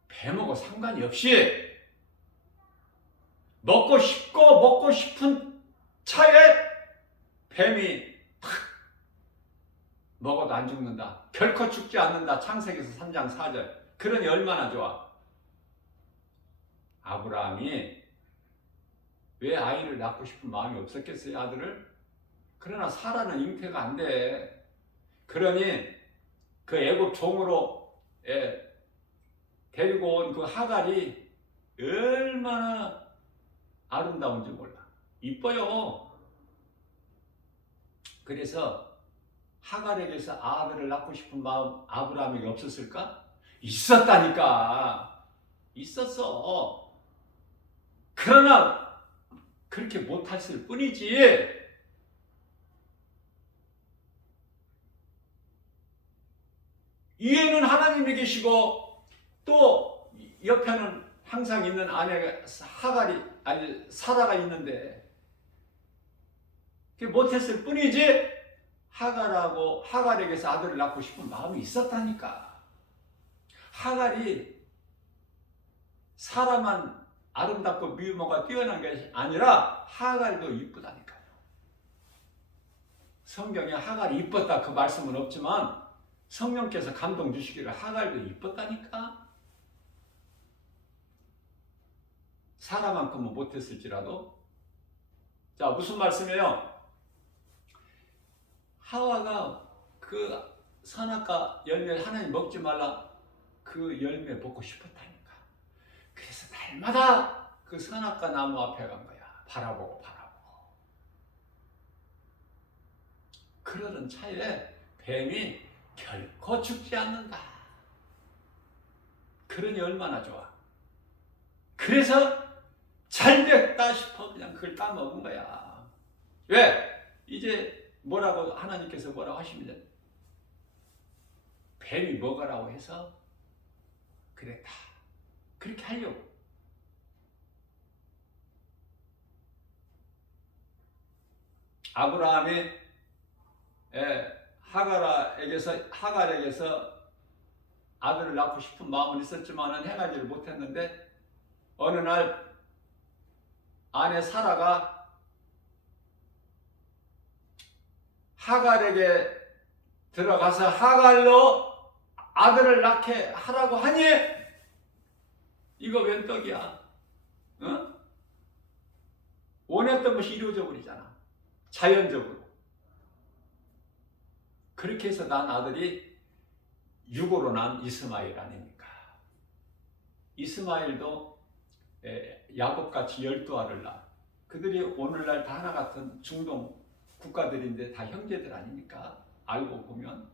뱀하고 상관이 없이 먹고 싶고 먹고 싶은 차에 뱀이 탁 먹어도 안 죽는다. 결코 죽지 않는다. 창세기에서 3장 4절. 그러니 얼마나 좋아. 아브라함이 왜 아이를 낳고 싶은 마음이 없었겠어요, 아들을? 그러나 사라는 잉태가 안 돼. 그러니 그 애굽 종으로 데리고 온 그 하갈이 얼마나 아름다운지 몰라. 이뻐요. 그래서 하갈에게서 아들을 낳고 싶은 마음 아브라함에게 없었을까? 있었다니까. 있었어. 그러나 그렇게 못했을 뿐이지. 위에는 하나님이 계시고 또 옆에는 항상 있는 아내가 사라가 있는데 그게 못했을 뿐이지 하갈에게서 아들을 낳고 싶은 마음이 있었다니까. 하갈이 사라만 아름답고 미모가 뛰어난 게 아니라 하갈도 이쁘다니까요. 성경에 하갈이 이뻤다 그 말씀은 없지만 성령께서 감동 주시기를 하갈도 이뻤다니까. 사라만큼은 못했을지라도. 자, 무슨 말씀이에요? 하와가 그 선악과 열매 하나님 먹지 말라 그 열매 먹고 싶었다니까. 그래서 날마다 그 선악과 나무 앞에 간 거야. 바라보고. 그러던 차에 뱀이 결코 죽지 않는다. 그러니 얼마나 좋아. 그래서 잘 됐다 싶어 그냥 그걸 따먹은 거야. 왜? 이제 뭐라고 하나님께서 뭐라고 하십니다. 뱀이 먹으라고 해서 그랬다. 그렇게 하려고. 아브라함이 하갈에게서 아들을 낳고 싶은 마음은 있었지만 행하지를 못했는데 어느 날 아내 사라가 하갈에게 들어가서 하갈로 아들을 낳게 하라고 하니 이거 웬 떡이야? 어? 원했던 것이 이루어져 버리잖아. 자연적으로. 그렇게 해서 난 아들이 육으로 난 이스마엘 아닙니까? 이스마엘도 야곱같이 12알을 낳아. 그들이 오늘날 다 하나 같은 중동 국가들인데 다 형제들 아닙니까? 알고 보면.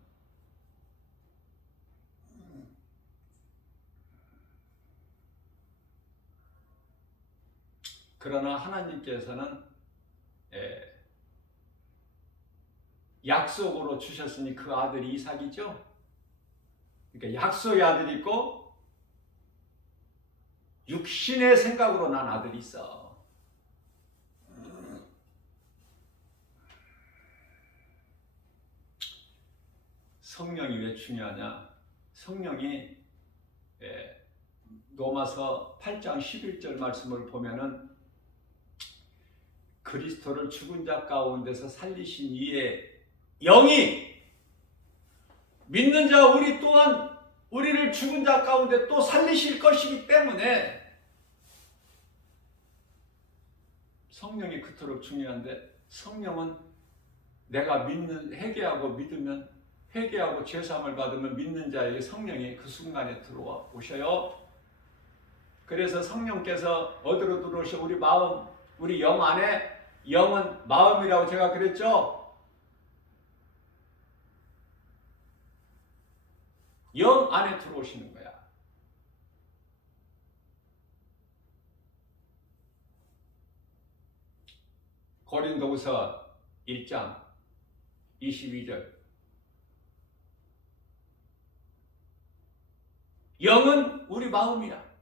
그러나 하나님께서는 약속으로 주셨으니 그 아들이 이삭이죠. 그러니까 약속의 아들이 있고 육신의 생각으로 난 아들이 있어. 성령이 왜 중요하냐? 성령이 로마서 8장 11절 말씀을 보면은 그리스도를 죽은 자 가운데서 살리신 이의 영이 믿는 자 우리 또한 우리를 죽은 자 가운데 또 살리실 것이기 때문에 성령이 그토록 중요한데, 성령은 내가 믿는, 회개하고 믿으면, 회개하고 죄사함을 받으면 믿는 자에게 성령이 그 순간에 들어와 오셔요. 그래서 성령께서 어디로 들어오셔? 우리 마음, 우리 영 안에. 영은 마음이라고 제가 그랬죠. 영 안에 들어오시는 거야. 고린도후서 1장 22절. 영은 우리 마음이야.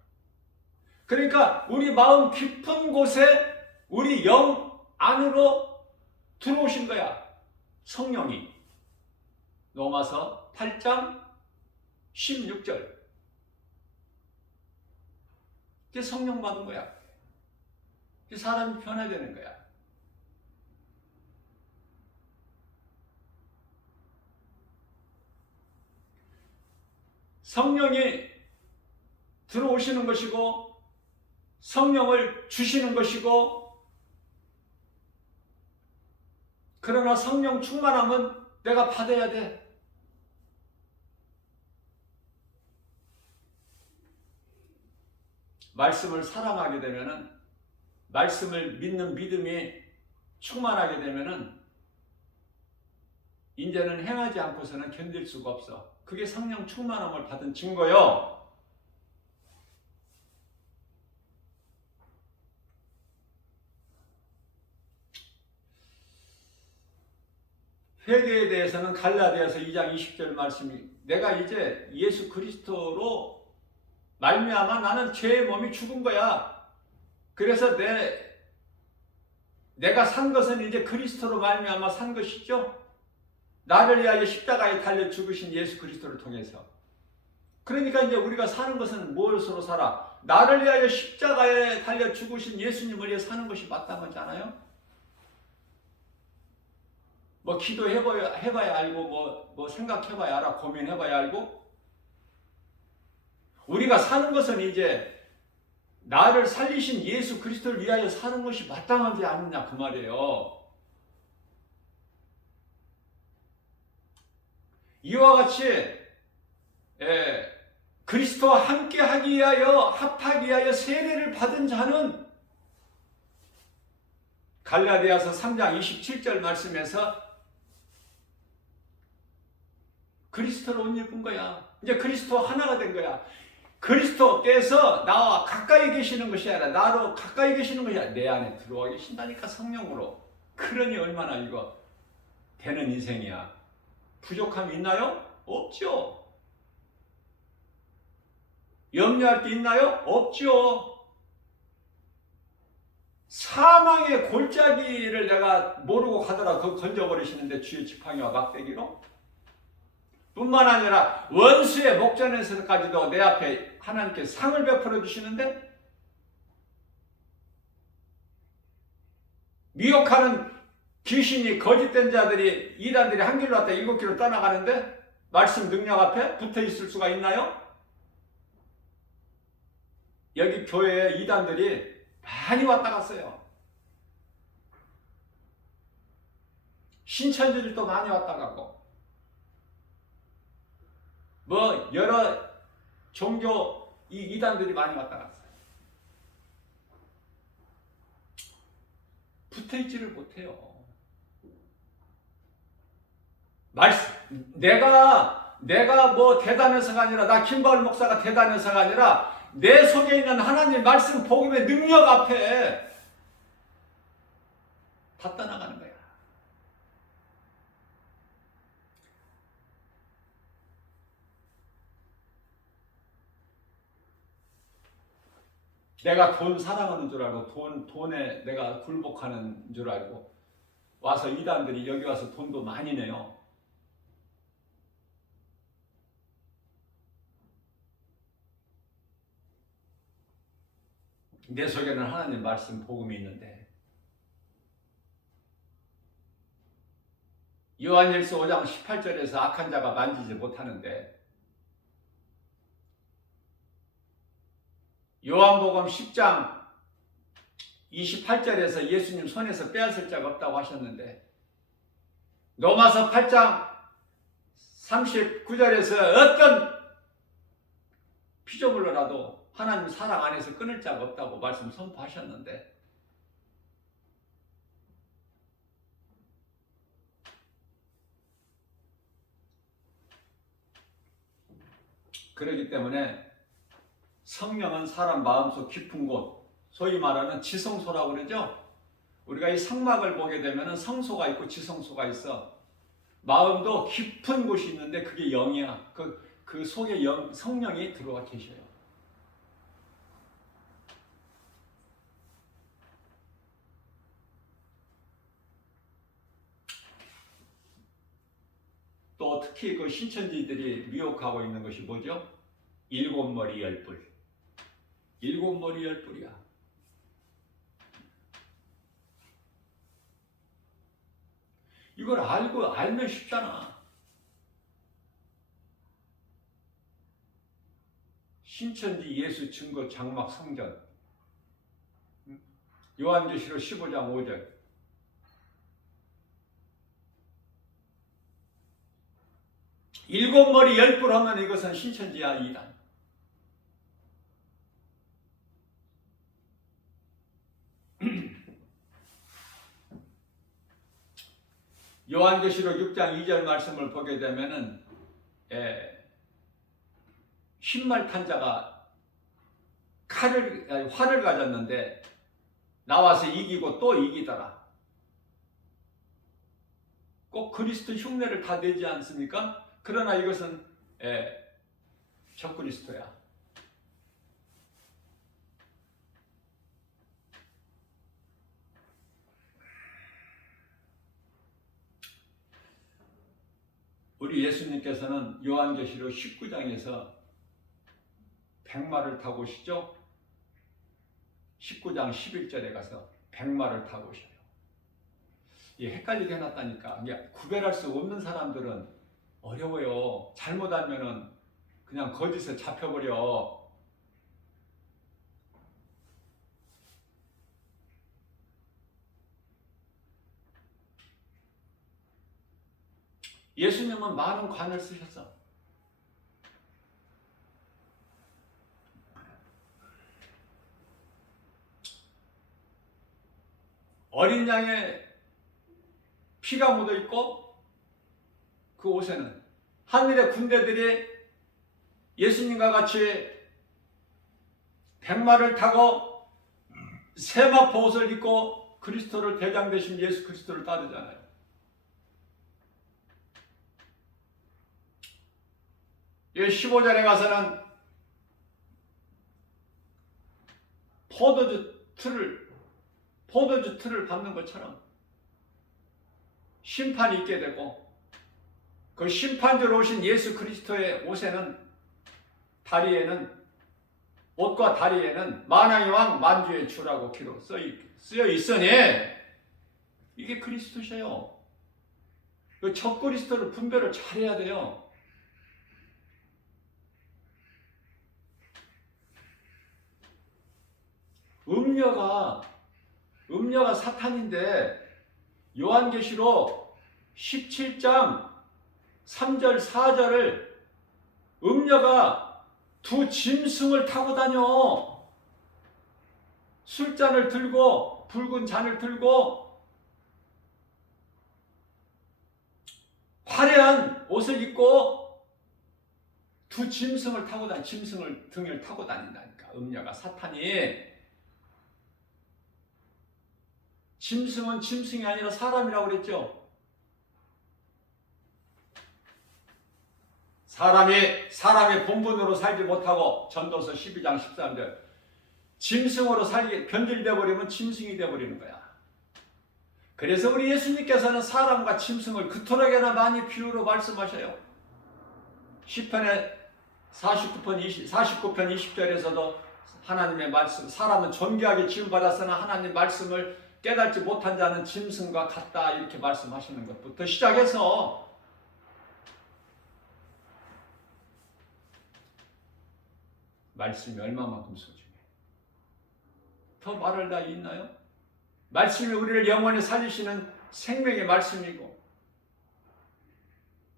그러니까 우리 마음 깊은 곳에 우리 영 안으로 들어오신 거야. 성령이. 로마서 8장 16절. 이게 성령 받은 거야. 이게 사람이 변화되는 거야. 성령이 들어오시는 것이고 성령을 주시는 것이고, 그러나 성령 충만함은 내가 받아야 돼. 말씀을 사랑하게 되면은, 말씀을 믿는 믿음이 충만하게 되면은 이제는 행하지 않고서는 견딜 수가 없어. 그게 성령 충만함을 받은 증거요. 회개에 대해서는 갈라디아서 2장 20절 말씀이, 내가 이제 예수 그리스도로 말미암아 나는 죄의 몸이 죽은 거야. 그래서 내가 산 것은 이제 그리스도로 말미암아 산 것이죠. 나를 위하여 십자가에 달려 죽으신 예수 그리스도를 통해서. 그러니까 이제 우리가 사는 것은 무엇으로 살아? 나를 위하여 십자가에 달려 죽으신 예수님을 위해 사는 것이 마땅하지 않아요? 뭐 기도해봐야 알고, 뭐 생각해봐야 알아, 고민해봐야 알고. 우리가 사는 것은 이제 나를 살리신 예수 그리스도를 위하여 사는 것이 마땅하지 않느냐 그 말이에요. 이와 같이 그리스도와 함께하기 위하여, 합하기 위하여 세례를 받은 자는 갈라디아서 3장 27절 말씀에서 그리스도로 옷 입은 거야. 이제 그리스도 하나가 된 거야. 그리스도께서 나와 가까이 계시는 것이 아니라 나로 가까이 계시는 것이 아니라 내 안에 들어와 계신다니까, 성령으로. 그러니 얼마나 이거 되는 인생이야. 부족함이 있나요? 없죠. 염려할 게 있나요? 없죠. 사망의 골짜기를 내가 모르고 가더라 그거 건져버리시는데, 주의 지팡이와 막대기로. 뿐만 아니라 원수의 목전에서까지도 내 앞에 하나님께 상을 베풀어 주시는데, 미혹하는 귀신이, 거짓된 자들이, 이단들이 한 길로 왔다 7길로 떠나가는데 말씀 능력 앞에 붙어 있을 수가 있나요? 여기 교회에 이단들이 많이 왔다 갔어요. 신천지들도 많이 왔다 가고, 뭐 여러 종교 이단들이 많이 왔다 갔어요. 붙어있지를 못해요. 내가 뭐 대단해서가 아니라, 나 김바울 목사가 대단해서가 아니라 내 속에 있는 하나님 말씀 복음의 능력 앞에 다 떠나가는 거야. 내가 돈 사랑하는 줄 알고 돈에 내가 굴복하는 줄 알고 와서 이단들이 여기 와서 돈도 많이 내요. 내 속에는 하나님 말씀 복음이 있는데 요한일서 5장 18절에서 악한 자가 만지지 못하는데 요한복음 10장 28절에서 예수님 손에서 빼앗을 자가 없다고 하셨는데 로마서 8장 39절에서 어떤 피조물로라도 하나님 사랑 안에서 끊을 자가 없다고 말씀 선포하셨는데 그렇기 때문에 성령은 사람 마음속 깊은 곳, 소위 말하는 지성소라고 그러죠. 우리가 이 성막을 보게 되면 성소가 있고 지성소가 있어. 마음도 깊은 곳이 있는데 그게 영이야. 그 속에 성령이 들어와 계셔요. 또 특히 그 신천지들이 미혹하고 있는 것이 뭐죠? 일곱 머리 열 뿔. 일곱 머리 열 뿔이야. 이걸 알면 쉽잖아. 신천지 예수 증거 장막 성전. 요한계시록 15장 5절. 일곱 머리 열 뿔 하면 이것은 신천지야 이단. 요한계시록 6장 2절 말씀을 보게 되면은 흰말 탄 자가 활을 가졌는데 나와서 이기고 또 이기더라. 꼭 그리스도 흉내를 다 내지 않습니까? 그러나 이것은 적그리스도야. 우리 예수님께서는 요한계시록 19장에서 백마를 타고 오시죠? 19장 11절에 가서 백마를 타고 오셔요. 헷갈리게 해놨다니까. 구별할 수 없는 사람들은 어려워요. 잘못하면은 그냥 거짓에 잡혀버려. 예수님은 많은 관을 쓰셨어. 어린 양의 피가 묻어 있고 그 옷에는 하늘의 군대들이 예수님과 같이 백마를 타고 세마포 옷을 입고 그리스도를 대장 되신 예수 그리스도를 따르잖아요. 이 15절에 가서는 포도주 틀을 밟는 것처럼 심판이 있게 되고 그 심판주로 오신 예수 그리스도의 옷과 다리에는 만왕의 왕 만주의 주라고 기록 쓰여 있으니 이게 그리스도셔요. 그 적그리스도를 분별을 잘해야 돼요. 음녀가 사탄인데 요한계시록 17장 3절 4절을 음녀가 두 짐승을 타고 다녀. 술잔을 들고 붉은 잔을 들고 화려한 옷을 입고 두 짐승을 타고 짐승을 등을 타고 다닌다니까. 음녀가 사탄이. 짐승은 짐승이 아니라 사람이라고 그랬죠. 사람의 본분으로 살지 못하고 전도서 12장 13절 짐승으로 변질되어 버리면 짐승이 되어 버리는 거야. 그래서 우리 예수님께서는 사람과 짐승을 그토록이나 많이 비유로 말씀하셔요. 시편의 49편 20절에서도 하나님의 말씀, 사람은 존귀하게 지음받았으나 하나님 말씀을 깨닫지 못한 자는 짐승과 같다, 이렇게 말씀하시는 것부터 시작해서 말씀이 얼마만큼 소중해. 더 말할 나위 있나요? 말씀이 우리를 영원히 살리시는 생명의 말씀이고,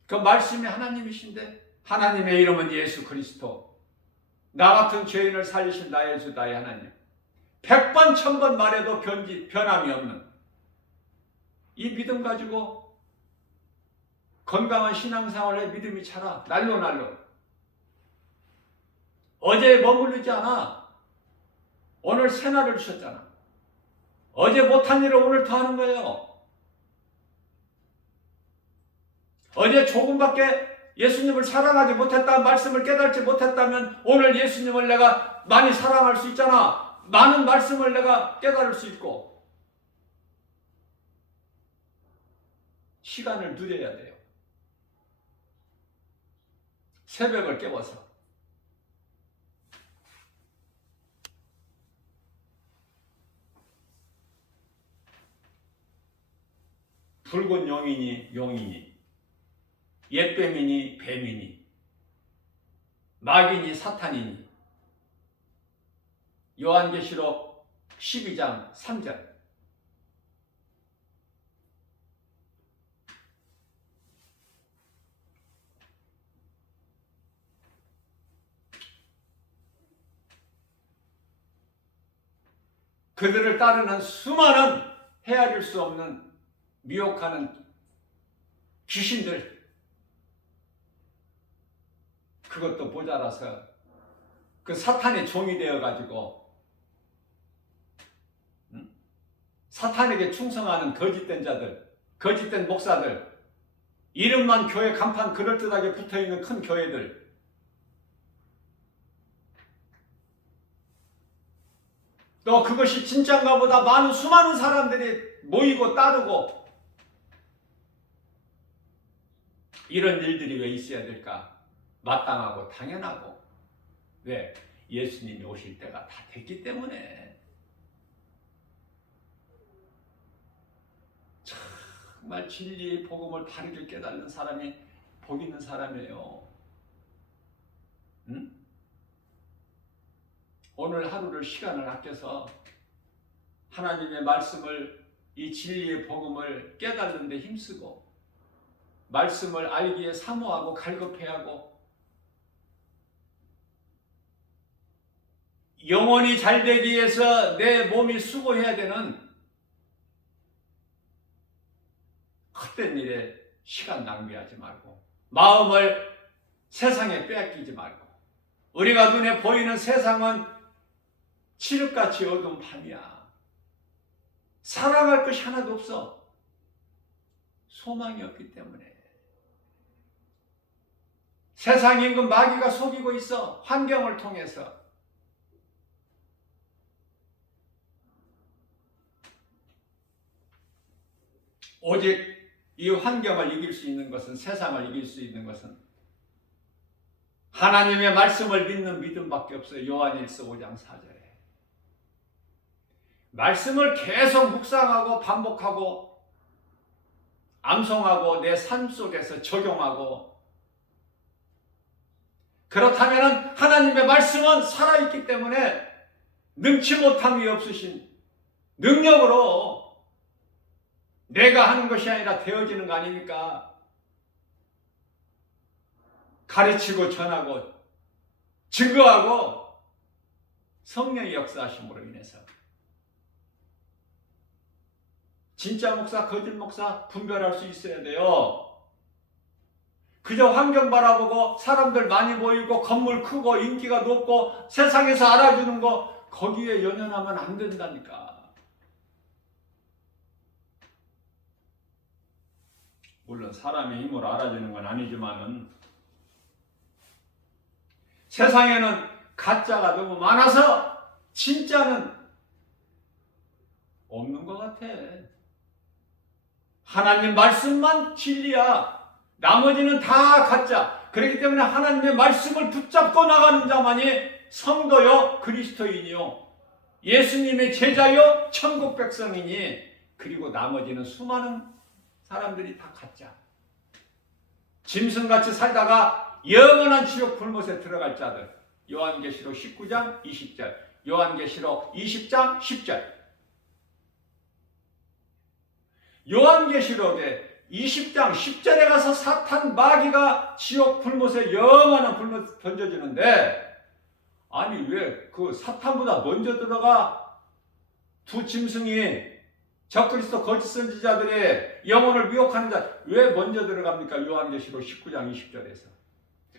그 말씀이 하나님이신데, 하나님의 이름은 예수 그리스도, 나 같은 죄인을 살리신 나의 주 나의 하나님, 100번 1000번 말해도 변함이 없는 이 믿음 가지고 건강한 신앙생활에 믿음이 차라. 날로 어제에 머무르지 않아. 오늘 새날을 주셨잖아. 어제 못한 일을 오늘 더 하는 거예요. 어제 조금밖에 예수님을 사랑하지 못했다, 말씀을 깨닫지 못했다면 오늘 예수님을 내가 많이 사랑할 수 있잖아. 많은 말씀을 내가 깨달을 수 있고. 시간을 누려야 돼요. 새벽을 깨워서. 붉은 용이니 옛뱀이니 뱀이니 마귀니 사탄이니. 요한계시록 12장 3절. 그들을 따르는 수많은 헤아릴 수 없는 미혹하는 귀신들, 그것도 모자라서 그 사탄의 종이 되어가지고 사탄에게 충성하는 거짓된 자들, 거짓된 목사들, 이름만 교회 간판 그럴듯하게 붙어있는 큰 교회들, 또 그것이 진짜인가 보다 많은 수많은 사람들이 모이고 따르고, 이런 일들이 왜 있어야 될까? 마땅하고 당연하고. 왜? 예수님이 오실 때가 다 됐기 때문에. 정말 진리의 복음을 바르게 깨닫는 사람이 복 있는 사람이에요. 응? 오늘 하루를 시간을 아껴서 하나님의 말씀을, 이 진리의 복음을 깨닫는 데 힘쓰고, 말씀을 알기에 사모하고 갈급해야 하고, 영혼이 잘 되기 위해서 내 몸이 수고해야 되는 헛된 일에 시간 낭비하지 말고, 마음을 세상에 빼앗기지 말고. 우리가 눈에 보이는 세상은 칠흑같이 어두운 밤이야. 사랑할 것이 하나도 없어. 소망이 없기 때문에. 세상 임금 마귀가 속이고 있어. 환경을 통해서. 오직 이 환경을 이길 수 있는 것은, 세상을 이길 수 있는 것은 하나님의 말씀을 믿는 믿음밖에 없어요. 요한일서 5장 4절에. 말씀을 계속 묵상하고 반복하고 암송하고 내 삶 속에서 적용하고, 그렇다면 하나님의 말씀은 살아있기 때문에 능치 못함이 없으신 능력으로 내가 하는 것이 아니라 되어지는 거 아닙니까? 가르치고 전하고 증거하고 성령의 역사하심으로 인해서. 진짜 목사, 거짓 목사 분별할 수 있어야 돼요. 그저 환경 바라보고 사람들 많이 모이고 건물 크고 인기가 높고 세상에서 알아주는 거, 거기에 연연하면 안 된다니까. 물론 사람의 힘으로 알아주는 건 아니지만은, 세상에는 가짜가 너무 많아서 진짜는 없는 것 같아. 하나님 말씀만 진리야. 나머지는 다 가짜. 그렇기 때문에 하나님의 말씀을 붙잡고 나가는 자만이 성도요 그리스도인이요 예수님의 제자요 천국 백성이니, 그리고 나머지는 수많은 사람들이 다 가짜. 짐승같이 살다가 영원한 지옥 불못에 들어갈 자들. 요한계시록 19장 20절, 요한계시록 20장 10절. 요한계시록에 20장 10절에 가서 사탄 마귀가 지옥 불못에 영원한 불못에 던져지는데, 아니 왜 그 사탄보다 먼저 들어가 두 짐승이 적그리스도 거짓 선지자들의 영혼을 미혹하는 자 왜 먼저 들어갑니까? 요한계시록 19장 20절에서.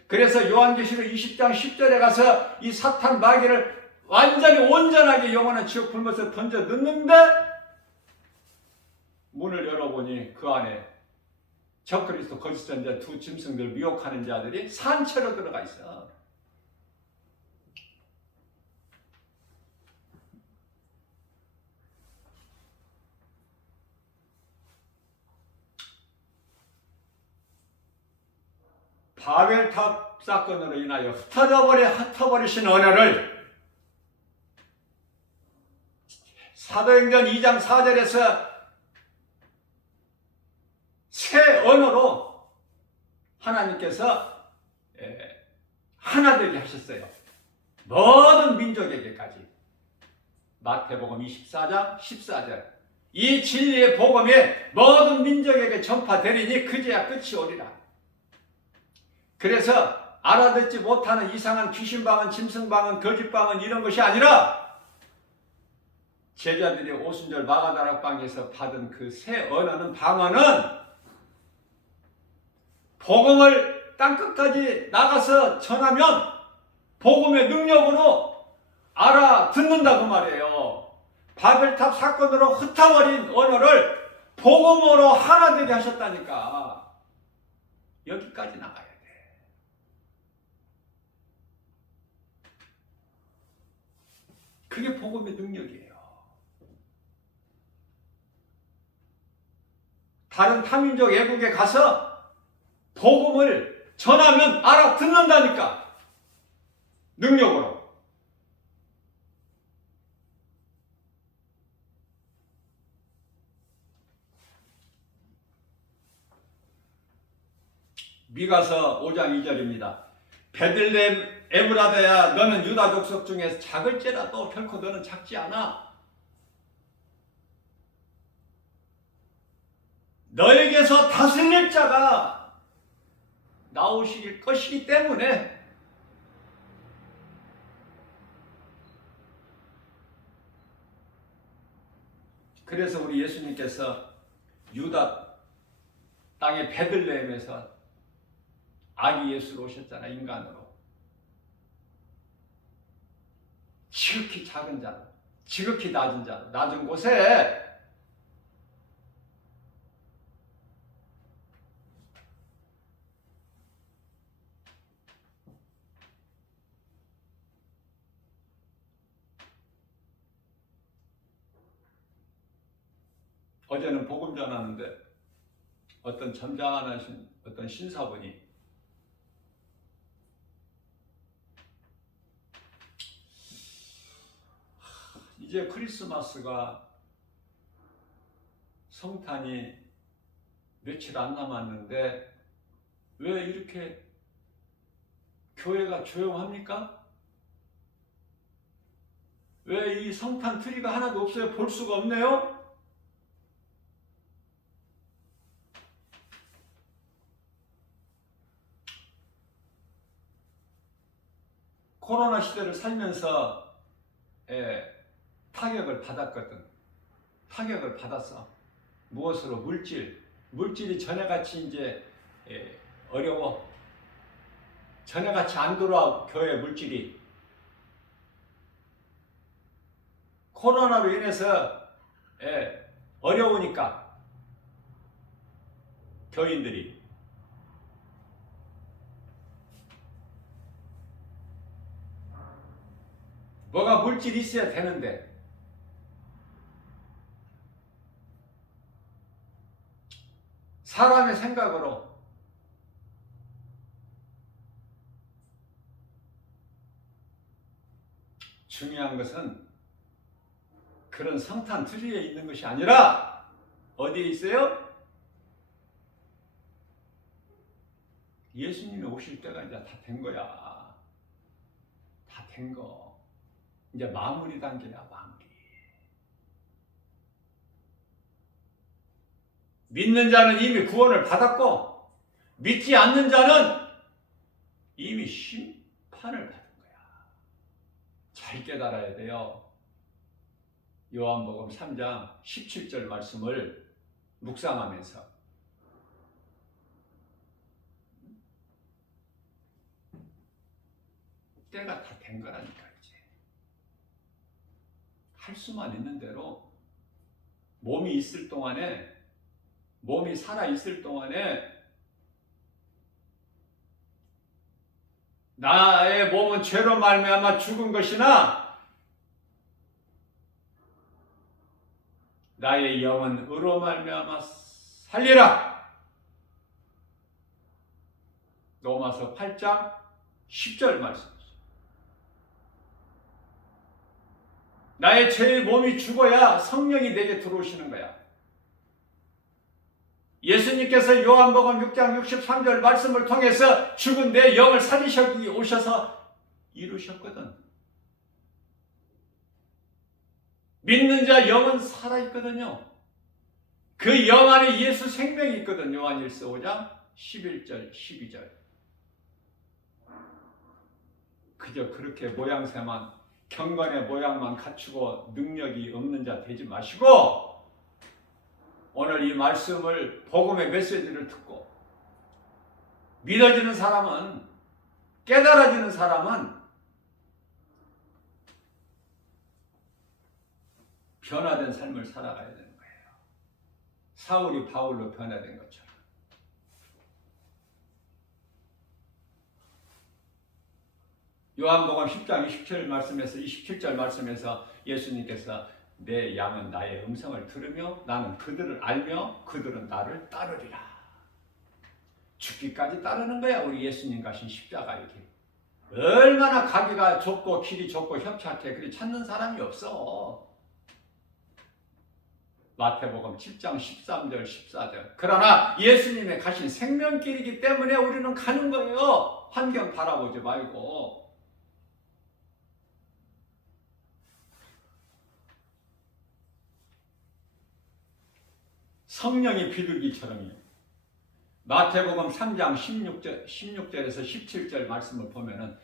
그래서 요한계시록 20장 10절에 가서 이 사탄 마귀를 완전히 온전하게 영원한 지옥 불못에 던져 넣는데, 문을 열어보니 그 안에 적그리스도 거짓 선지자 두 짐승들 미혹하는 자들이 산채로 들어가 있어. 바벨탑 사건으로 인하여 흩어버리신 언어를 사도행전 2장 4절에서 새 언어로 하나님께서 하나 되게 하셨어요. 모든 민족에게까지. 마태복음 24장 14절. 이 진리의 복음이 모든 민족에게 전파되리니 그제야 끝이 오리라. 그래서 알아듣지 못하는 이상한 귀신방언, 짐승방언, 거짓방언 이런 것이 아니라 제자들이 오순절 마가다락방에서 받은 그 새 언어는, 방언은 복음을 땅끝까지 나가서 전하면 복음의 능력으로 알아듣는다 그 말이에요. 바벨탑 사건으로 흩어버린 언어를 복음으로 하나 되게 하셨다니까. 여기까지 나가야 돼. 그게 복음의 능력이에요. 다른 타민족 애국에 가서 복음을 전하면 알아듣는다니까. 능력으로. 미가서 5장 2절입니다. 베들레헴 에브라다야, 너는 유다 족속 중에 작을지라도 결코 너는 작지 않아. 너에게서 다스릴 자가 나오실 것이기 때문에 그래서 우리 예수님께서 유다 땅의 베들레헴에서 아기 예수로 오셨잖아. 인간으로. 지극히 작은 자로, 지극히 낮은 자로, 낮은 곳에 어제는 복음 전하는데 어떤 점잖으신 어떤 신사분이 이제 크리스마스가 성탄이 며칠 안 남았는데 왜 이렇게 교회가 조용합니까? 왜 이 성탄 트리가 하나도 없어요? 볼 수가 없네요? 코로나 시대를 살면서 타격을 받았거든. 타격을 받았어. 무엇으로? 물질이 전에같이 이제 어려워. 전에같이 안 돌아와. 교회 물질이 코로나로 인해서 어려우니까 교인들이 뭐가 물질이 있어야 되는데 사람의 생각으로 중요한 것은 그런 성탄 트리에 있는 것이 아니라 어디에 있어요? 예수님이 오실 때가 이제 다 된 거야. 다 된 거. 이제 마무리 단계야, 마무리. 믿는 자는 이미 구원을 받았고, 믿지 않는 자는 이미 심판을 받은 거야. 잘 깨달아야 돼요. 요한복음 3장 17절 말씀을 묵상하면서 때가 다 된 거라니까. 이제 할 수만 있는 대로 몸이 있을 동안에, 몸이 살아 있을 동안에 나의 몸은 죄로 말미암아 죽은 것이나 나의 영은 의로 말미암아 살리라. 로마서 8장 10절 말씀. 나의 죄의 몸이 죽어야 성령이 내게 들어오시는 거야. 예수님께서 요한복음 6장 63절 말씀을 통해서 죽은 내 영을 살리시기 오셔서 이루셨거든. 믿는 자 영은 살아있거든요. 그 영 안에 예수 생명이 있거든. 요한일서 5장 11절 12절. 그저 그렇게 모양새만, 경건의 모양만 갖추고 능력이 없는 자 되지 마시고, 오늘 이 말씀을, 복음의 메시지를 듣고 믿어지는 사람은, 깨달아지는 사람은 변화된 삶을 살아가야 되는 거예요. 사울이 바울로 변화된 것처럼. 요한복음 10장 27절 말씀에서 27절 말씀에서 예수님께서 내 양은 나의 음성을 들으며 나는 그들을 알며 그들은 나를 따르리라. 죽기까지 따르는 거야. 우리 예수님 가신 십자가 이렇게. 얼마나 가기가 좁고 길이 좁고 협착해. 그리 찾는 사람이 없어. 마태복음 7장 13절 14절. 그러나 예수님의 가신 생명길이기 때문에 우리는 가는 거예요. 환경 바라보지 말고. 성령의 비둘기처럼요. 마태복음 3장 16절에서 17절 말씀을 보면은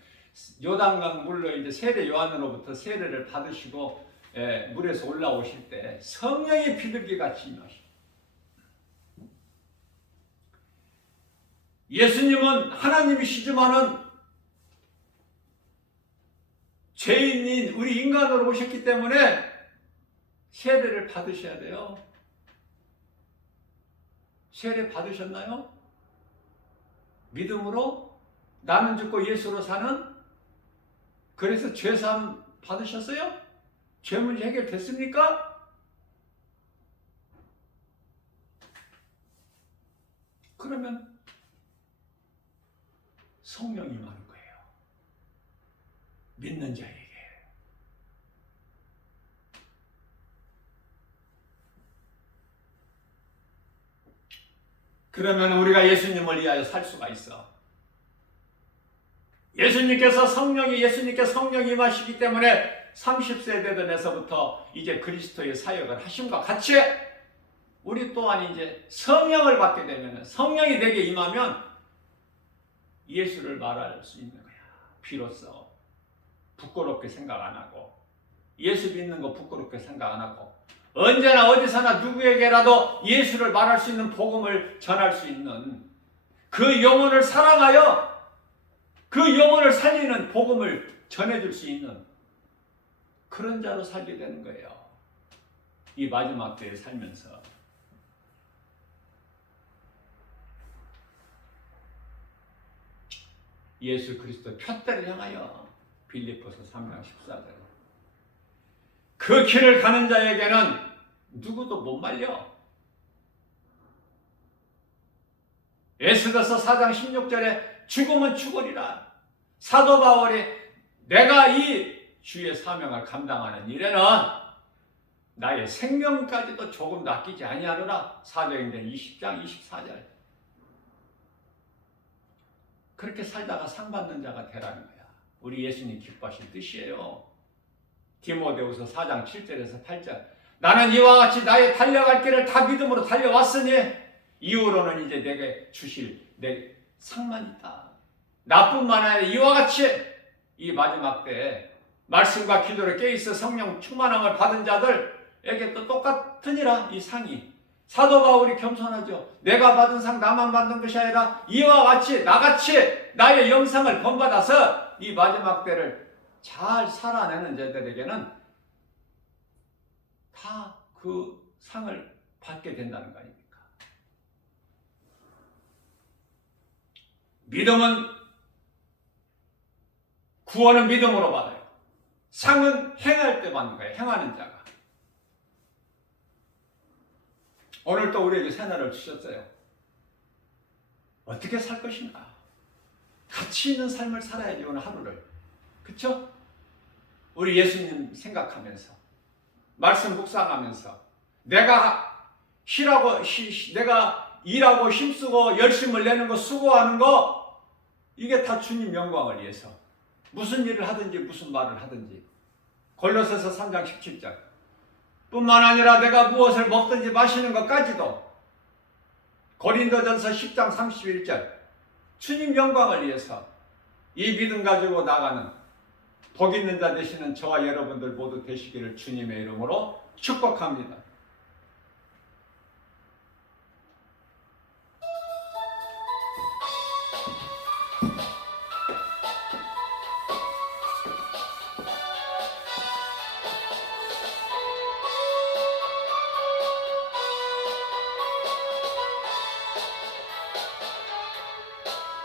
요단강 물로 이제 세례 요한으로부터 세례를 받으시고 물에서 올라오실 때 성령의 비둘기 같이 임하시고, 예수님은 하나님이시지만은 죄인인 우리 인간으로 오셨기 때문에 세례를 받으셔야 돼요. 세례 받으셨나요? 믿음으로 나는 죽고 예수로 사는, 그래서 죄사함 받으셨어요? 죄 문제 해결됐습니까? 그러면 성령이 임하는 거예요. 믿는 자에게. 그러면 우리가 예수님을 위하여 살 수가 있어. 예수님께서 성령이 임하시기 때문에 30세 되던 에서부터 이제 그리스도의 사역을 하심과 같이 우리 또한 이제 성령을 받게 되면, 성령이 내게 임하면 예수를 말할 수 있는 거야. 비로소 부끄럽게 생각 안 하고, 예수 믿는 거 부끄럽게 생각 안 하고, 언제나 어디서나 누구에게라도 예수를 말할 수 있는 복음을 전할 수 있는, 그 영혼을 사랑하여 그 영혼을 살리는 복음을 전해줄 수 있는 그런 자로 살게 되는 거예요. 이 마지막 때에 살면서. 예수 그리스도 표대를 향하여 빌립보서 3장 14절 그 길을 가는 자에게는 누구도 못 말려. 에스더서 4장 16절에 죽으면 죽으리라. 사도 바울이 내가 이 주의 사명을 감당하는 일에는 나의 생명까지도 조금도 아끼지 아니하노라. 사도행전 20장 24절. 그렇게 살다가 상 받는 자가 되라는 거야. 우리 예수님 기뻐하신 뜻이에요. 디모데후서 4장 7절에서 8절. 나는 이와 같이 나의 달려갈 길을 다 믿음으로 달려왔으니 이후로는 이제 내게 주실 내 상만 있다. 나뿐만 아니라 이와 같이 이 마지막 때에 말씀과 기도를 깨어있어 성령 충만함을 받은 자들에게 또 똑같으니라. 이 상이 사도 바울이 겸손하죠. 내가 받은 상 나만 받는 것이 아니라 이와 같이 나같이 나의 영상을 본받아서 이 마지막 때를 잘 살아내는 자들에게는 다 그 상을 받게 된다는 거 아닙니까? 믿음은 구원은 믿음으로 받아요. 상은 행할 때 받는 거예요. 행하는 자가. 오늘 또 우리에게 새날을 주셨어요. 어떻게 살 것인가? 가치 있는 삶을 살아야지 오늘 하루를. 그쵸? 우리 예수님 생각하면서 말씀 묵상하면서 내가 일하고 힘쓰고 열심을 내는 거 수고하는 거 이게 다 주님 영광을 위해서 무슨 일을 하든지 무슨 말을 하든지 골로새서 3장 17절 뿐만 아니라 내가 무엇을 먹든지 마시는 것까지도 고린도전서 10장 31절 주님 영광을 위해서 이 믿음 가지고 나가는 복 있는 자 되시는 저와 여러분들 모두 되시기를 주님의 이름으로 축복합니다.